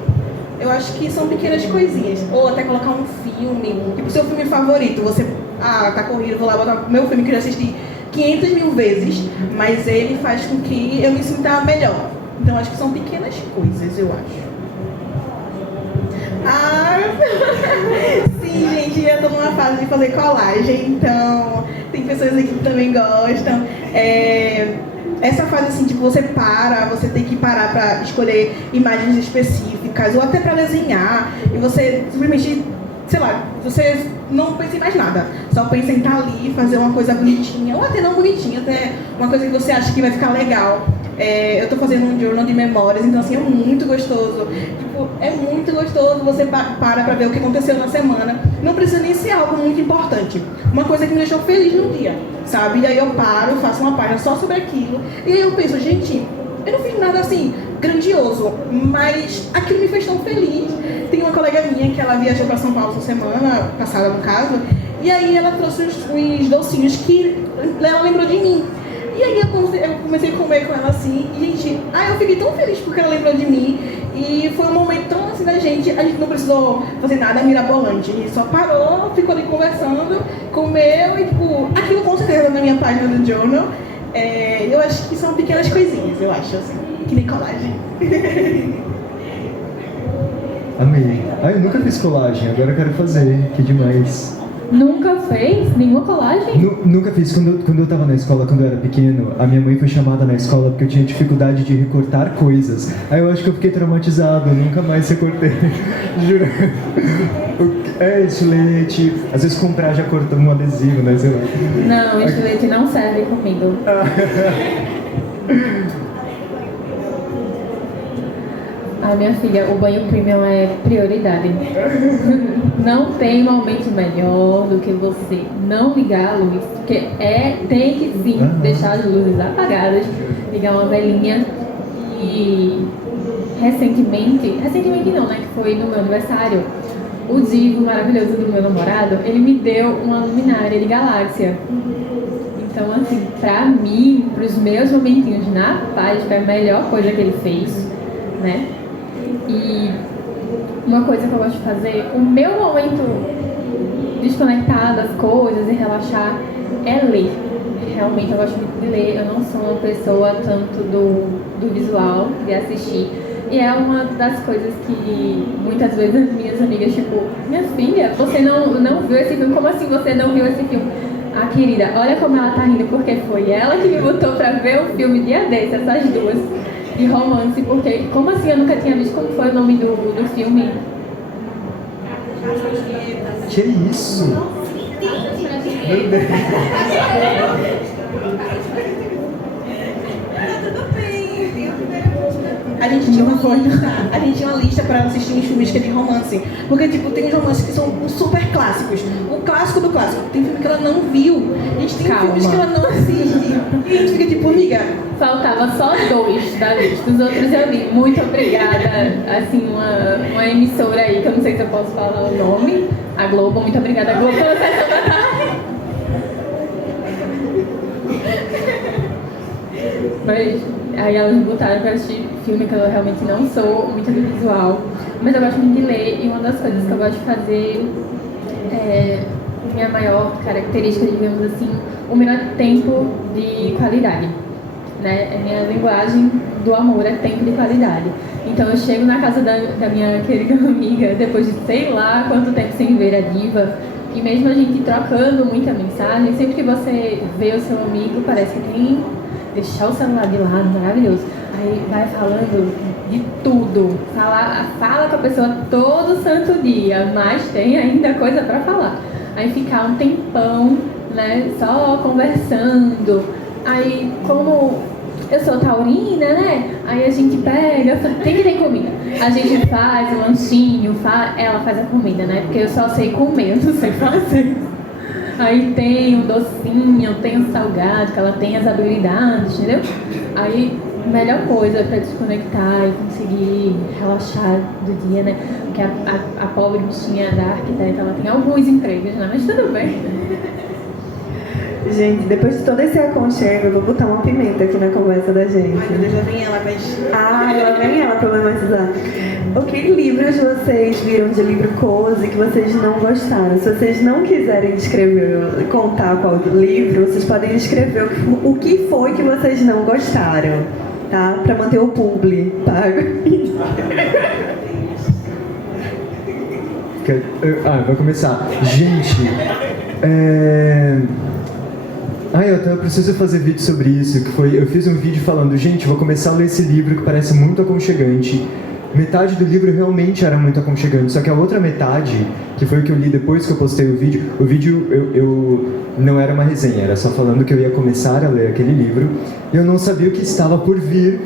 Eu acho que são pequenas coisinhas. Ou até colocar um filme, tipo seu filme favorito, você, tá corrido, vou lá botar meu filme que eu já assisti 500 mil vezes, mas ele faz com que eu me sinta melhor. Então acho que são pequenas coisas, eu acho. Ah, sim, gente, eu tô numa fase de fazer colagem, então tem pessoas aqui que também gostam. Essa fase assim, tipo, você tem que parar pra escolher imagens específicas ou até pra desenhar e você simplesmente, sei lá, você não pensa em mais nada, só pensa em estar ali, fazer uma coisa bonitinha, ou até não bonitinha, até uma coisa que você acha que vai ficar legal. Eu tô fazendo um journal de memórias, então assim, é muito gostoso. Tipo, é muito gostoso, você para pra ver o que aconteceu na semana. Não precisa nem ser algo muito importante. Uma coisa que me deixou feliz no dia, sabe? E aí eu paro, faço uma página só sobre aquilo. E aí eu penso, gente, eu não fiz nada assim grandioso, mas aquilo me fez tão feliz. Tem uma colega minha que ela viajou pra São Paulo essa semana passada, no caso, e aí ela trouxe uns docinhos que ela lembrou de mim. E aí eu comecei a comer com ela assim, e gente, eu fiquei tão feliz porque ela lembrou de mim. E foi um momento tão assim da gente, a gente não precisou fazer nada mirabolante. A gente só parou, ficou ali conversando, comeu e tipo, aquilo com certeza na minha página do journal. Eu acho que são pequenas coisinhas, eu acho, assim, que nem colagem. Amei. Eu nunca fiz colagem, agora eu quero fazer, que demais. Nunca fez nenhuma colagem? Nunca fiz. Quando eu tava na escola, quando eu era pequeno, a minha mãe foi chamada na escola porque eu tinha dificuldade de recortar coisas. Aí eu acho que eu fiquei traumatizado, eu nunca mais recortei. Juro. Estilete. Às vezes comprar já cortando um adesivo, né? Sei lá. Não, estilete não serve comigo. Minha filha, o banho premium é prioridade. Não tem momento melhor do que você não ligar a luz, porque tem que sim deixar as luzes apagadas, ligar uma velinha. E recentemente não, né, que foi no meu aniversário, o Divo maravilhoso do meu namorado, ele me deu uma luminária de galáxia. Então, assim, pra mim, pros meus momentinhos na paz, foi a melhor coisa que ele fez, né? E uma coisa que eu gosto de fazer, o meu momento desconectar das coisas e relaxar é ler. Realmente eu gosto muito de ler, eu não sou uma pessoa tanto do visual, de assistir. E é uma das coisas que muitas vezes as minhas amigas, tipo, minha filha, você não viu esse filme? Como assim você não viu esse filme? Querida, olha como ela tá rindo, porque foi ela que me botou pra ver o filme dia desse, essas duas. De romance, porque como assim eu nunca tinha visto? Como foi o nome do filme? Que isso? Meu Deus. A gente tinha uma lista pra assistir uns filmes que é de romance. Porque, tipo, tem uns romances que são super clássicos. O clássico do clássico. Tem filme que ela não viu. A gente tem filmes que ela não assiste. E a gente fica tipo, amiga. Faltava só 2 da lista. Os outros eu li. Muito obrigada. Assim, uma emissora aí, que eu não sei se eu posso falar o nome. A Globo. Muito obrigada, Globo, pela sessão da tarde. Mas aí elas me botaram pra assistir filme que eu realmente não sou muito do visual, mas eu gosto muito de ler, e uma das coisas que eu gosto de fazer minha maior característica, digamos assim, o menor tempo de qualidade, né? Minha linguagem do amor é tempo de qualidade. Então eu chego na casa da minha querida amiga depois de sei lá quanto tempo sem ver a diva, e mesmo a gente trocando muita mensagem, sempre que você vê o seu amigo, parece que tem deixar o celular de lado, maravilhoso. Aí vai falando de tudo. Fala com a pessoa todo santo dia, mas tem ainda coisa pra falar. Aí ficar um tempão, né, só conversando. Aí, como eu sou taurina, né, aí a gente pega, tem que ter comida. A gente faz o lanchinho, ela faz a comida, né, porque eu só sei comer, eu não sei fazer. Aí tem o docinho, tem o salgado, que ela tem as habilidades, entendeu? Aí, melhor coisa pra desconectar e conseguir relaxar do dia, né? Porque a pobre bichinha da arquiteta, ela tem alguns empregos, né? Mas tudo bem. Gente, depois de todo esse aconchego, eu vou botar uma pimenta aqui na conversa da gente. Ai, meu Deus, lá vem ela, mas... Lá vem ela problematizar. O que livros vocês viram de livro cozy que vocês não gostaram? Se vocês não quiserem contar qual livro, vocês podem escrever o que foi que vocês não gostaram, tá? Pra manter o publi pago. Vai começar. Gente, eu preciso fazer vídeo sobre isso, eu fiz um vídeo falando, gente, vou começar a ler esse livro que parece muito aconchegante. Metade do livro realmente era muito aconchegante, só que a outra metade, que foi o que eu li depois que eu postei o vídeo eu não era uma resenha, era só falando que eu ia começar a ler aquele livro, e eu não sabia o que estava por vir,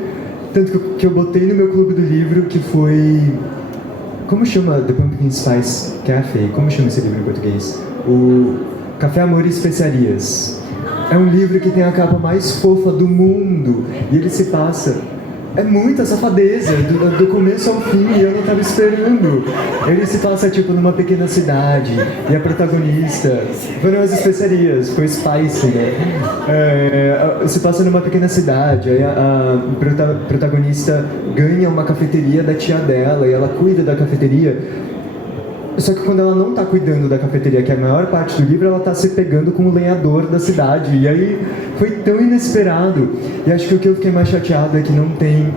tanto que eu botei no meu clube do livro, que foi... Como chama The Pumpkin Spice Cafe? Como chama esse livro em português? O Café, Amor e Especiarias. É um livro que tem a capa mais fofa do mundo, e ele se passa... É muita safadeza, do começo ao fim, e eu não estava esperando. Ele se passa, tipo, numa pequena cidade, e a protagonista... Foram as especiarias, foi Spice, né? Se passa numa pequena cidade, aí a protagonista ganha uma cafeteria da tia dela, e ela cuida da cafeteria. Só que quando ela não tá cuidando da cafeteria, que é a maior parte do livro, ela tá se pegando com o lenhador da cidade. E aí foi tão inesperado. E acho que o que eu fiquei mais chateado é que não tem...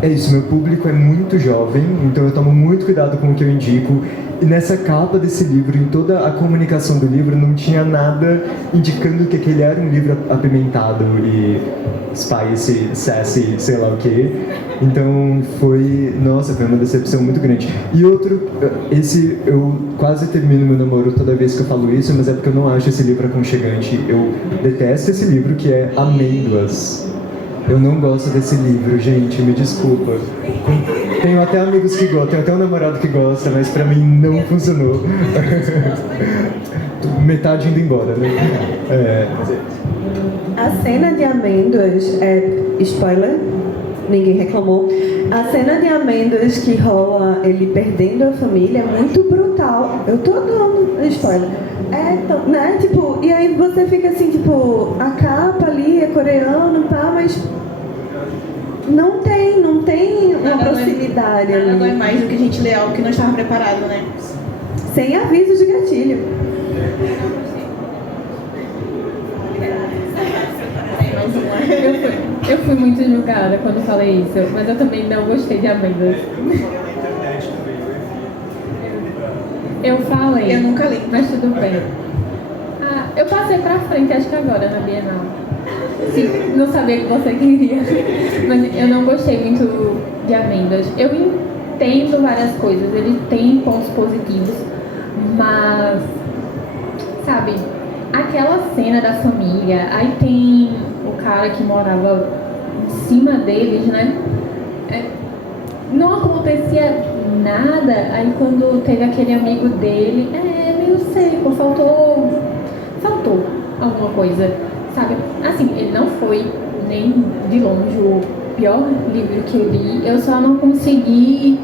É isso, meu público é muito jovem, então eu tomo muito cuidado com o que eu indico. E nessa capa desse livro, em toda a comunicação do livro, não tinha nada indicando que aquele era um livro apimentado e spicy, sassy, sei lá o quê. Então foi uma decepção muito grande. E outro, eu quase termino meu namoro toda vez que eu falo isso, mas é porque eu não acho esse livro aconchegante. Eu detesto esse livro, que é Amêndoas. Eu não gosto desse livro, gente, me desculpa. Tenho até amigos que gostam, tenho até um namorado que gosta, mas pra mim não funcionou. Metade indo embora, né? A cena de amêndoas spoiler, ninguém reclamou. A cena de amêndoas que rola ele perdendo a família é muito brutal. Eu tô dando spoiler. Né? Tipo, e aí você fica assim, tipo, a capa ali é coreano, tá, mas não tem uma proximidade ali. Nada é mais do que a gente ler algo que não estava preparado, né? Sem aviso de gatilho. Eu fui muito julgada quando falei isso, mas eu também não gostei de amêndoas. Eu falei. Eu nunca li. Mas tudo bem. Eu passei pra frente, acho que agora, na Bienal. Sim, não sabia que você queria. Mas eu não gostei muito de amêndoas. Eu entendo várias coisas, ele tem pontos positivos, mas, sabe, aquela cena da família, aí tem o cara que morava em cima deles, né? Não acontecia nada, aí quando teve aquele amigo dele, meio seco, faltou alguma coisa, sabe? Assim, ele não foi nem de longe o pior livro que eu li, eu só não consegui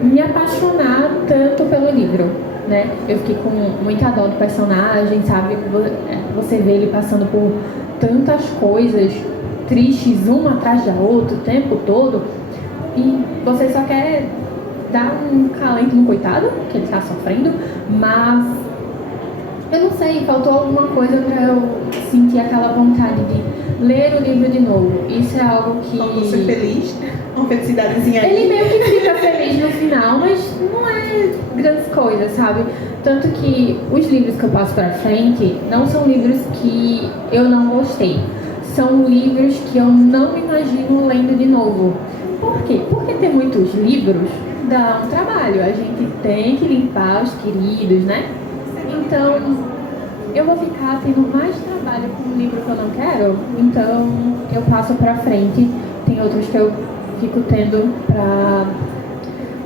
me apaixonar tanto pelo livro, né? Eu fiquei com muita dó do personagem, sabe? Você vê ele passando por tantas coisas tristes, uma atrás da outra, o tempo todo, e você só quer dar um calento no coitado, que ele tá sofrendo, mas eu não sei, faltou alguma coisa pra eu sentir aquela vontade de ler o livro de novo. Isso é algo que... Faltou ser feliz, uma felicidadezinha aí. Ele meio que fica feliz no final, mas não é grandes coisas, sabe? Tanto que os livros que eu passo pra frente não são livros que eu não gostei. São livros que eu não me imagino lendo de novo. Por quê? Porque ter muitos livros dá um trabalho. A gente tem que limpar os queridos, né? Então, eu vou ficar tendo mais trabalho com um livro que eu não quero. Então, eu passo pra frente. Tem outros que eu fico tendo pra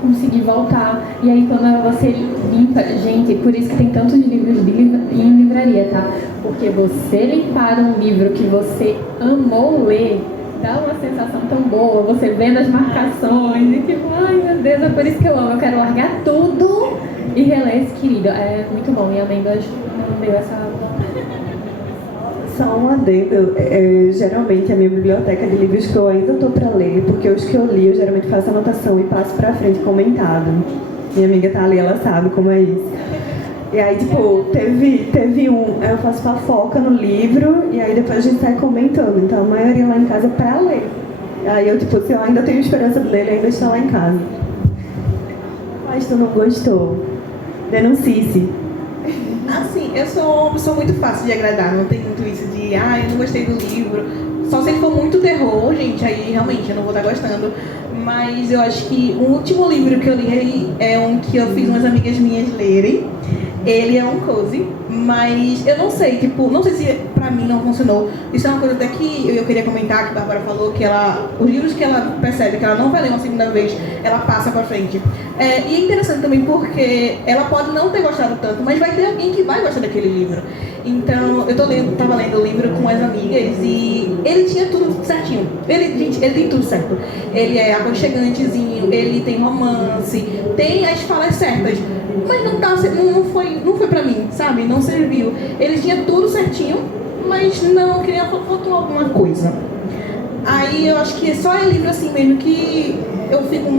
conseguir voltar. E aí, quando você limpa... Gente, por isso que tem tantos livros em livraria, tá? Porque você limpar um livro que você amou ler dá uma sensação tão boa, você vendo as marcações e tipo, ai meu Deus, é por isso que eu amo, eu quero largar tudo e reler esse querido. É muito bom, e Amêndoas não deu essa... Só um adendo, geralmente a minha biblioteca de livros que eu ainda estou para ler, porque os que eu li eu geralmente faço anotação e passo para frente comentado. Minha amiga tá ali, ela sabe como é isso. E aí, tipo, teve eu faço fofoca no livro e aí depois a gente sai comentando. Então a maioria lá em casa é pra ler. Aí eu, tipo, se eu ainda tenho esperança de ler, ele ainda está lá em casa. Mas tu não gostou? Denuncie-se. Assim, eu sou uma pessoa muito fácil de agradar, não tem muito isso de, eu não gostei do livro. Só se ele for muito terror, gente, aí realmente eu não vou estar gostando. Mas eu acho que o último livro que eu li é um que eu fiz umas amigas minhas lerem. Ele é um cozy, mas eu não sei, não sei se pra mim não funcionou. Isso é uma coisa até que eu queria comentar, que a Bárbara falou, que os livros que ela percebe que ela não vai ler uma segunda vez, ela passa pra frente. E é interessante também porque ela pode não ter gostado tanto, mas vai ter alguém que vai gostar daquele livro. Então, eu tava lendo o livro com as amigas e ele tinha tudo certinho. Gente, ele tem tudo certo. Ele é aconchegantezinho, ele tem romance, tem as falas certas. Mas não foi pra mim, sabe? Não serviu. Ele tinha tudo certinho, mas não queria faltou alguma coisa. Aí eu acho que só é livro assim mesmo que eu fico...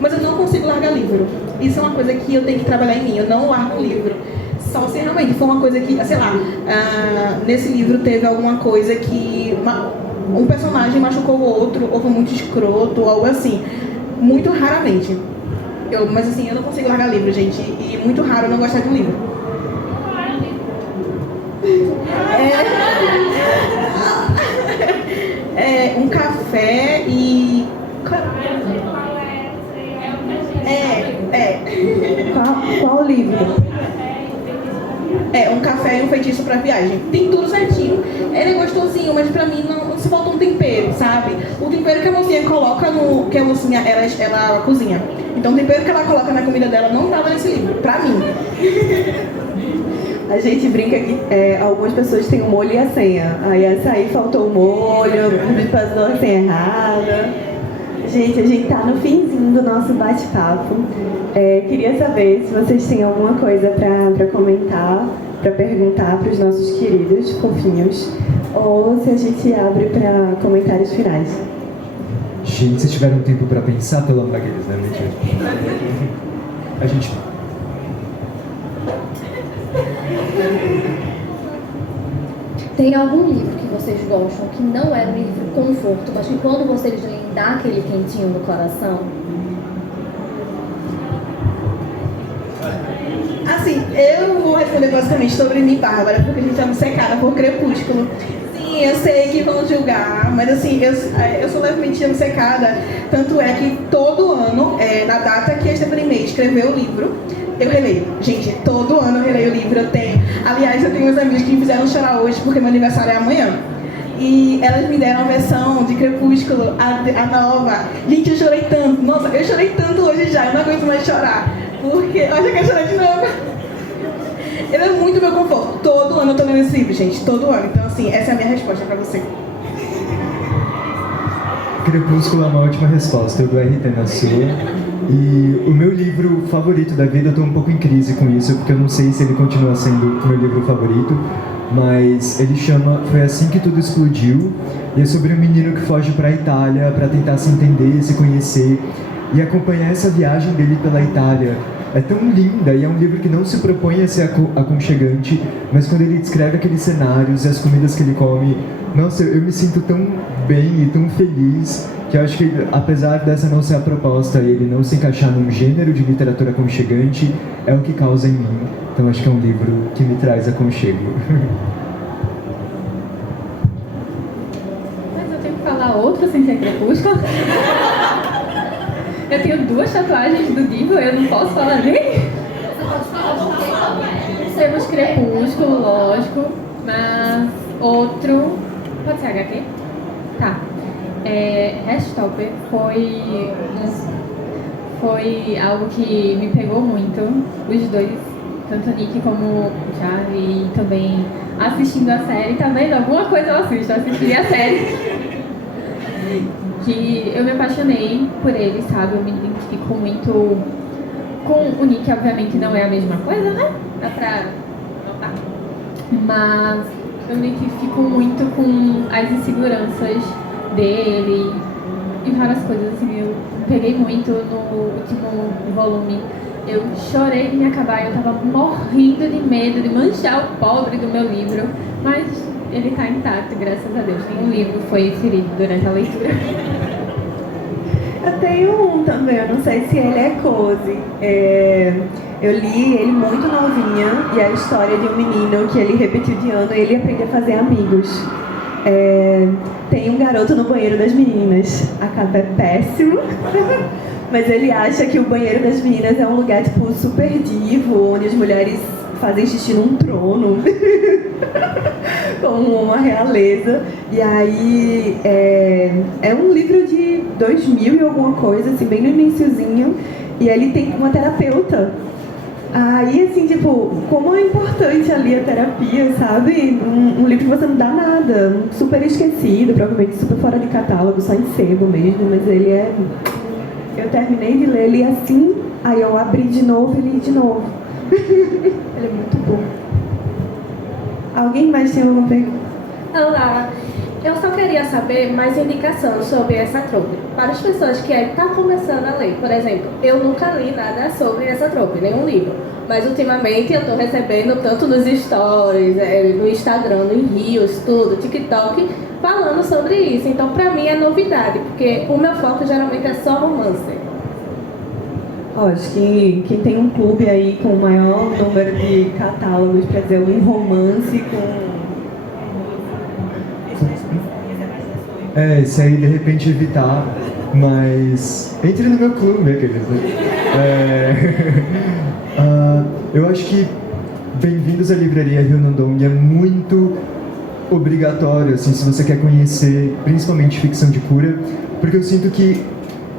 mas eu não consigo largar livro. Isso é uma coisa que eu tenho que trabalhar em mim. Eu não largo livro. Só se realmente for uma coisa que, sei lá, nesse livro teve alguma coisa que um personagem machucou o outro, ou foi muito escroto, ou algo assim. Muito raramente. Mas assim, eu não consigo largar livro, gente. E muito raro eu não gostar de um livro. Um café e... Qual livro? Um café e um feitiço pra viagem. Tem tudo certinho. Ele é gostosinho, mas pra mim não se falta um tempero, sabe? O tempero que a mocinha coloca no... Que a mocinha, ela cozinha. Então o tempero que ela coloca na comida dela não tava nesse livro, pra mim. A gente brinca que algumas pessoas têm o molho e a senha. Aí essa aí faltou o molho, passou a senha errada. Gente, a gente tá no finzinho do nosso bate-papo. Queria saber se vocês têm alguma coisa para comentar, para perguntar para os nossos queridos fofinhos, ou se a gente abre para comentários finais. Gente, vocês tiveram tempo para pensar, pelo amor de Deus, né? Mentira. A gente... Tem algum livro que vocês gostam que não é um livro conforto, mas que quando vocês leem dá aquele quentinho no coração? Assim, eu vou responder basicamente sobre mim, Bárbara, porque a gente tá obcecada por Crepúsculo. Sim, eu sei que vão julgar, mas assim, eu sou levemente obcecada. Tanto é que todo ano, na data que a Stephanie Meyer escreveu o livro, eu releio. Gente, todo ano eu releio o livro. Aliás, eu tenho uns amigos que me fizeram chorar hoje porque meu aniversário é amanhã. E elas me deram a versão de Crepúsculo, a nova. Gente, eu chorei tanto. Nossa, eu chorei tanto hoje já, eu não aguento mais chorar. Porque eu já quero chorar de novo. Ele é muito meu conforto. Todo ano eu tô lendo esse livro, gente. Todo ano. Então, assim, essa é a minha resposta pra você. Crepúsculo é uma ótima resposta, eu dou RT na sua. E o meu livro favorito da vida, eu tô um pouco em crise com isso, porque eu não sei se ele continua sendo o meu livro favorito, mas ele chama Foi Assim Que Tudo Explodiu, e é sobre um menino que foge pra Itália pra tentar se entender, se conhecer, e acompanhar essa viagem dele pela Itália. É tão linda, e é um livro que não se propõe a ser aconchegante, mas quando ele descreve aqueles cenários e as comidas que ele come, nossa, eu me sinto tão bem e tão feliz, que eu acho que, apesar dessa não ser a proposta e ele não se encaixar num gênero de literatura aconchegante, é o que causa em mim. Então acho que é um livro que me traz aconchego. Mas eu tenho que falar outro sem ser Crepúsculo. Eu tenho 2 tatuagens do Divo, eu não posso falar dele? Temos Crepúsculo, lógico, mas outro... Pode ser HQ? Tá. Restopper foi algo que me pegou muito, os dois, tanto o Nick como o Charlie, e também assistindo a série, tá vendo? Alguma coisa eu assisti a série. Que eu me apaixonei por ele, sabe? Eu me identifico muito com o Nick, obviamente não é a mesma coisa, né? Dá pra notar. Mas eu me identifico muito com as inseguranças dele e várias coisas, assim, eu peguei muito no último volume. Eu chorei de me acabar, eu tava morrendo de medo de manchar o pobre do meu livro, mas ele tá intacto, graças a Deus. Nenhum livro foi ferido durante a leitura. Eu tenho um também, eu não sei se ele é cozy. Eu li ele muito novinha e é a história de um menino que ele repetiu de ano e ele aprende a fazer amigos. Tem um garoto no banheiro das meninas. A capa é péssimo. Mas ele acha que o banheiro das meninas é um lugar, tipo, super divo, onde as mulheres fazem xixi num trono. Como uma realeza. E aí, é um livro de 2000 e alguma coisa, assim, bem no iniciozinho. E ele tem uma terapeuta. Aí, assim, tipo, como é importante ali a terapia, sabe? Um livro que você não dá nada, super esquecido, provavelmente super fora de catálogo, só em sebo mesmo, mas ele é... Eu terminei de ler ele assim, aí eu abri de novo e li de novo. Ele é muito bom. Alguém mais tem alguma pergunta? Olá, eu só queria saber mais indicação sobre essa trope. Para as pessoas que estão começando a ler, por exemplo, eu nunca li nada sobre essa trope, nenhum livro. Mas ultimamente eu estou recebendo tanto nos stories, no Instagram, no Reels, tudo, TikTok, falando sobre isso. Então, para mim é novidade, porque o meu foco geralmente é só romance. Acho que quem tem um clube aí com o maior número de catálogos para dizer um romance com... Esse aí de repente evitar, mas entre no meu clube, aqueles, né? Eu acho que Bem-vindos à Livraria Rio Nandong é muito obrigatório, assim, se você quer conhecer principalmente ficção de cura, porque eu sinto que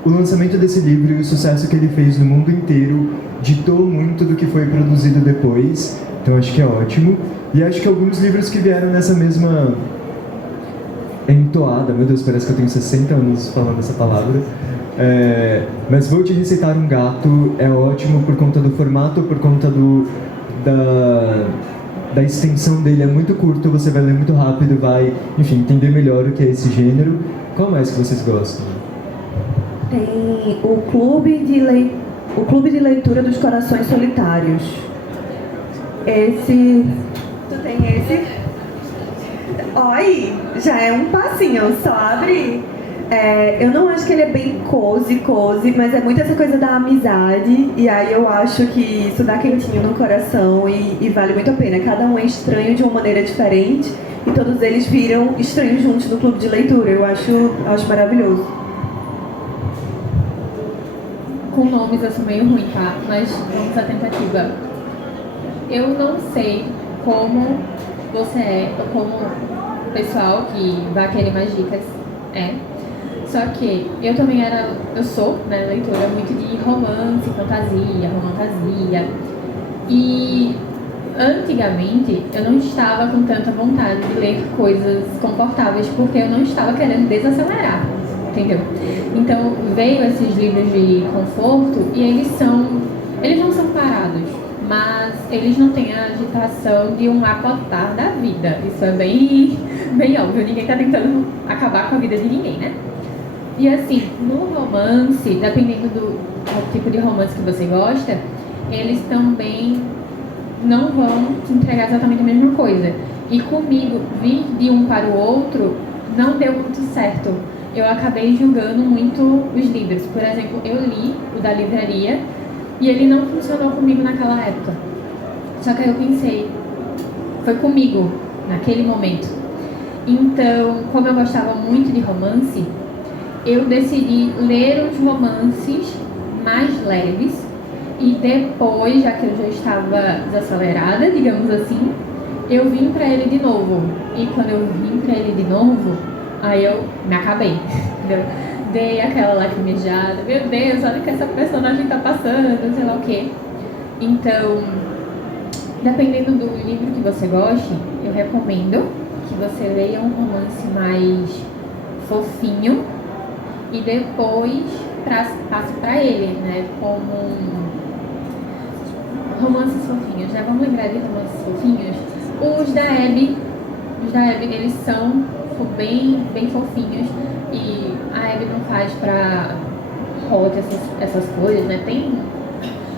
o lançamento desse livro e o sucesso que ele fez no mundo inteiro ditou muito do que foi produzido depois, então acho que é ótimo. E acho que alguns livros que vieram nessa mesma entoada, meu Deus, parece que eu tenho 60 anos falando essa palavra, mas Vou Te Recitar um Gato é ótimo por conta do formato, por conta da extensão dele, é muito curto, você vai ler muito rápido, vai, enfim, entender melhor o que é esse gênero. Qual mais que vocês gostam? Tem o Clube de Leitura dos Corações Solitários. Esse... Tu tem esse? Oi, já é um passinho, só abre. Eu não acho que ele é bem cozy, mas é muito essa coisa da amizade. E aí eu acho que isso dá quentinho no coração e vale muito a pena. Cada um é estranho de uma maneira diferente e todos eles viram estranhos juntos no clube de leitura. Eu acho maravilhoso. Com nomes eu sou meio ruim, tá? Mas vamos à tentativa. Eu não sei como você é, ou como o pessoal que vai querer mais dicas é. Só que eu também sou, né, leitora muito de romance, fantasia. E antigamente eu não estava com tanta vontade de ler coisas confortáveis porque eu não estava querendo desacelerar, entendeu? Então veio esses livros de conforto e eles não são parados, mas eles não têm a agitação de um acotar da vida. Isso é bem, bem óbvio, ninguém está tentando acabar com a vida de ninguém, né? E assim, no romance, dependendo do tipo de romance que você gosta, eles também não vão te entregar exatamente a mesma coisa. E comigo, vir de um para o outro não deu muito certo. Eu acabei julgando muito os livros. Por exemplo, eu li o da livraria e ele não funcionou comigo naquela época. Só que aí eu pensei, foi comigo, naquele momento. Então, como eu gostava muito de romance, eu decidi ler os romances mais leves e depois, já que eu já estava desacelerada, digamos assim, eu vim pra ele de novo. E quando eu vim pra ele de novo, aí eu me acabei, entendeu? Dei aquela lacrimejada, meu Deus, olha o que essa personagem tá passando, sei lá o quê. Então, dependendo do livro que você goste, eu recomendo que você leia um romance mais fofinho e depois passe pra ele, né, como romances fofinhos, né? Vamos lembrar de romances fofinhos? Os da Abby, eles são bem, bem fofinhos e a Abby não faz pra hot essas coisas, né?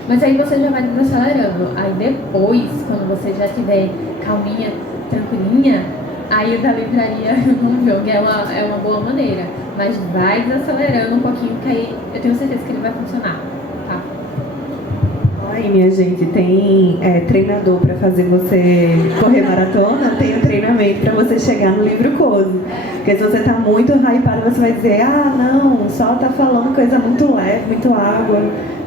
Mas aí você já vai desacelerando. Aí depois, quando você já estiver calminha, tranquilinha, aí o da livraria no jogo é uma boa maneira. Mas vai desacelerando um pouquinho, que aí eu tenho certeza que ele vai funcionar, tá? Oi, tem, minha gente, tem treinador para fazer você correr maratona, tem um treinamento para você chegar no livro Cozy. Porque se você tá muito hypado, você vai dizer, não, só tá falando coisa muito leve, muito água.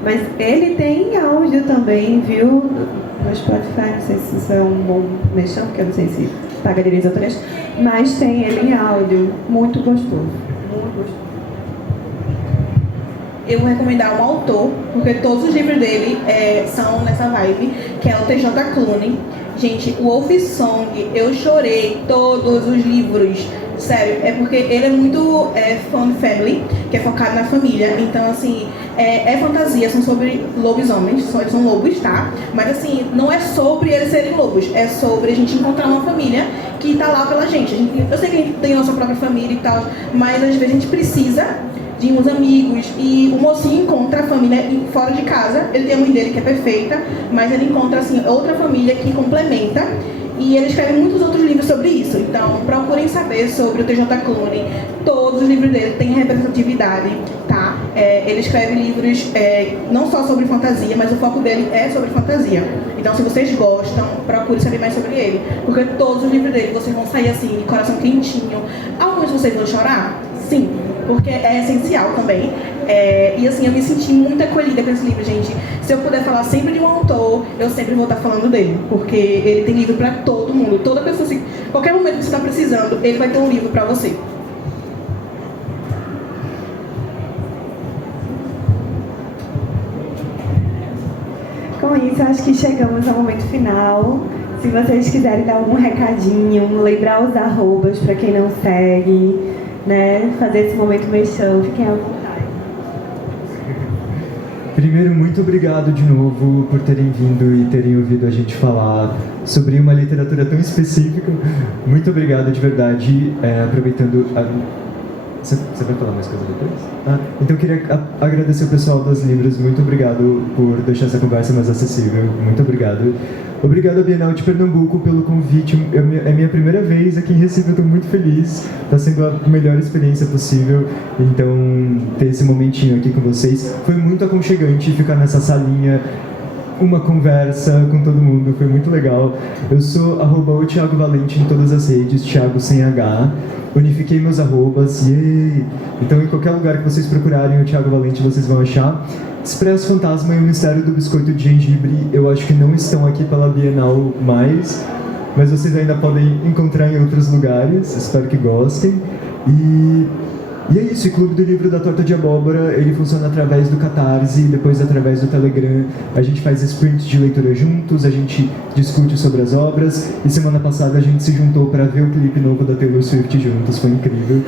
Mas ele tem áudio também, viu? No Spotify, não sei se isso é um bom mexão, porque eu não sei se paga direitos autorais, mas tem ele em áudio, muito gostoso. Muito gostoso. Eu vou recomendar um autor, porque todos os livros dele são nessa vibe, que é o T.J. Clooney. Gente, o Wolf Song, eu chorei todos os livros. Sério, é porque ele é muito fun family, que é focado na família. Então, assim, é fantasia, são sobre lobisomens, eles são lobos, tá? Mas, assim, não é sobre eles serem lobos, é sobre a gente encontrar uma família que tá lá pela gente. Eu sei que a gente tem a nossa própria família e tal, mas às vezes a gente precisa de uns amigos, e o mocinho encontra a família fora de casa. Ele tem a mãe dele que é perfeita, mas ele encontra assim outra família que complementa, e ele escreve muitos outros livros sobre isso. Então procurem saber sobre o T.J. Clooney. Todos os livros dele têm representatividade, tá? Ele escreve livros não só sobre fantasia, mas o foco dele é sobre fantasia. Então, se vocês gostam, procure saber mais sobre ele, porque todos os livros dele vocês vão sair assim, de coração quentinho. Alguns vocês vão chorar? Sim, porque é essencial também. E assim, eu me senti muito acolhida com esse livro, gente. Se eu puder falar sempre de um autor, eu sempre vou estar falando dele, porque ele tem livro para todo mundo. Toda pessoa, assim, qualquer momento que você está precisando, ele vai ter um livro para você. Com isso, acho que chegamos ao momento final. Se vocês quiserem dar algum recadinho, lembrar os arrobas para quem não segue, né? Fazer esse momento mexão, fiquem à vontade. Primeiro, muito obrigado de novo por terem vindo e terem ouvido a gente falar sobre uma literatura tão específica. Muito obrigado de verdade. Aproveitando... Você vai falar mais coisa depois? Então eu queria agradecer o pessoal dos livros. Muito obrigado por deixar essa conversa mais acessível. Muito obrigado. Obrigado à Bienal de Pernambuco pelo convite. É minha primeira vez aqui em Recife, eu estou muito feliz. Está sendo a melhor experiência possível. Então, ter esse momentinho aqui com vocês foi muito aconchegante, ficar nessa salinha, uma conversa com todo mundo, foi muito legal. Eu sou @o Thiago Valente em todas as redes, Thiago sem H. Unifiquei meus arrobas, yay! Então, em qualquer lugar que vocês procurarem o Thiago Valente, vocês vão achar. Expresso Fantasma e o Mistério do Biscoito de Gengibre, eu acho que não estão aqui pela Bienal mais, mas vocês ainda podem encontrar em outros lugares, espero que gostem. E é isso, o Clube do Livro da Torta de Abóbora, ele funciona através do Catarse, depois através do Telegram. A gente faz sprints de leitura juntos, a gente discute sobre as obras, e semana passada a gente se juntou para ver o clipe novo da Taylor Swift juntos, foi incrível.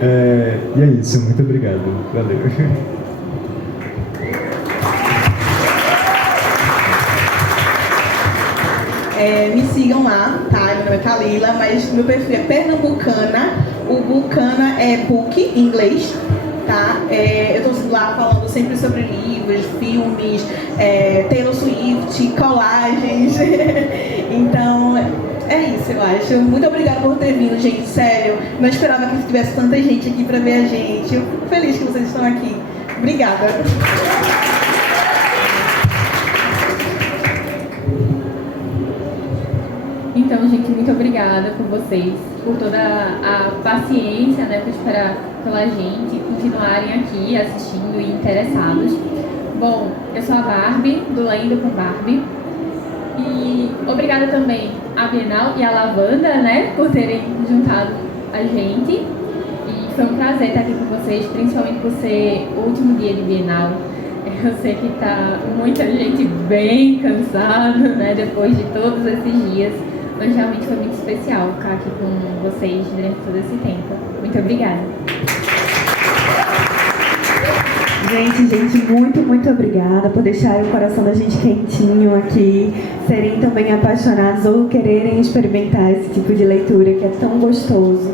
E é isso, muito obrigado, valeu. Me sigam lá, tá? Meu nome é Kalila, mas meu perfil é Pernambucana. O Bucana é book em inglês, tá? Eu tô lá falando sempre sobre livros, filmes, Taylor Swift, colagens. Então, é isso, eu acho. Muito obrigada por ter vindo, gente, sério. Não esperava que tivesse tanta gente aqui pra ver a gente. Eu fico feliz que vocês estão aqui. Obrigada. Então, gente, muito obrigada por vocês, por toda a paciência, né, por esperar pela gente, continuarem aqui assistindo e interessados. Bom, eu sou a Barbie, do Lendo com Barbie. E obrigada também à Bienal e à Lavanda, né, por terem juntado a gente. E foi um prazer estar aqui com vocês, principalmente por ser o último dia de Bienal. Eu sei que tá muita gente bem cansada, né, depois de todos esses dias. Mas realmente foi muito especial ficar aqui com vocês durante todo esse tempo. Muito obrigada. Gente, muito, muito obrigada por deixarem o coração da gente quentinho aqui, serem também apaixonados ou quererem experimentar esse tipo de leitura que é tão gostoso.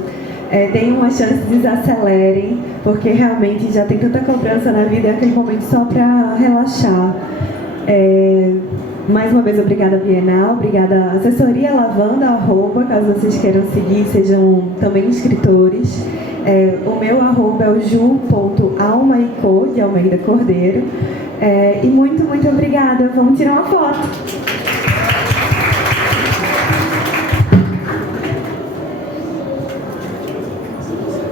Deem uma chance, desacelerem, porque realmente já tem tanta cobrança na vida, é aquele momento só para relaxar. Mais uma vez, obrigada Bienal, obrigada Assessoria Lavanda, @, caso vocês queiram seguir, sejam também inscritores. O meu arroba é o ju.almaico, de Almeida Cordeiro. E muito, muito obrigada. Vamos tirar uma foto.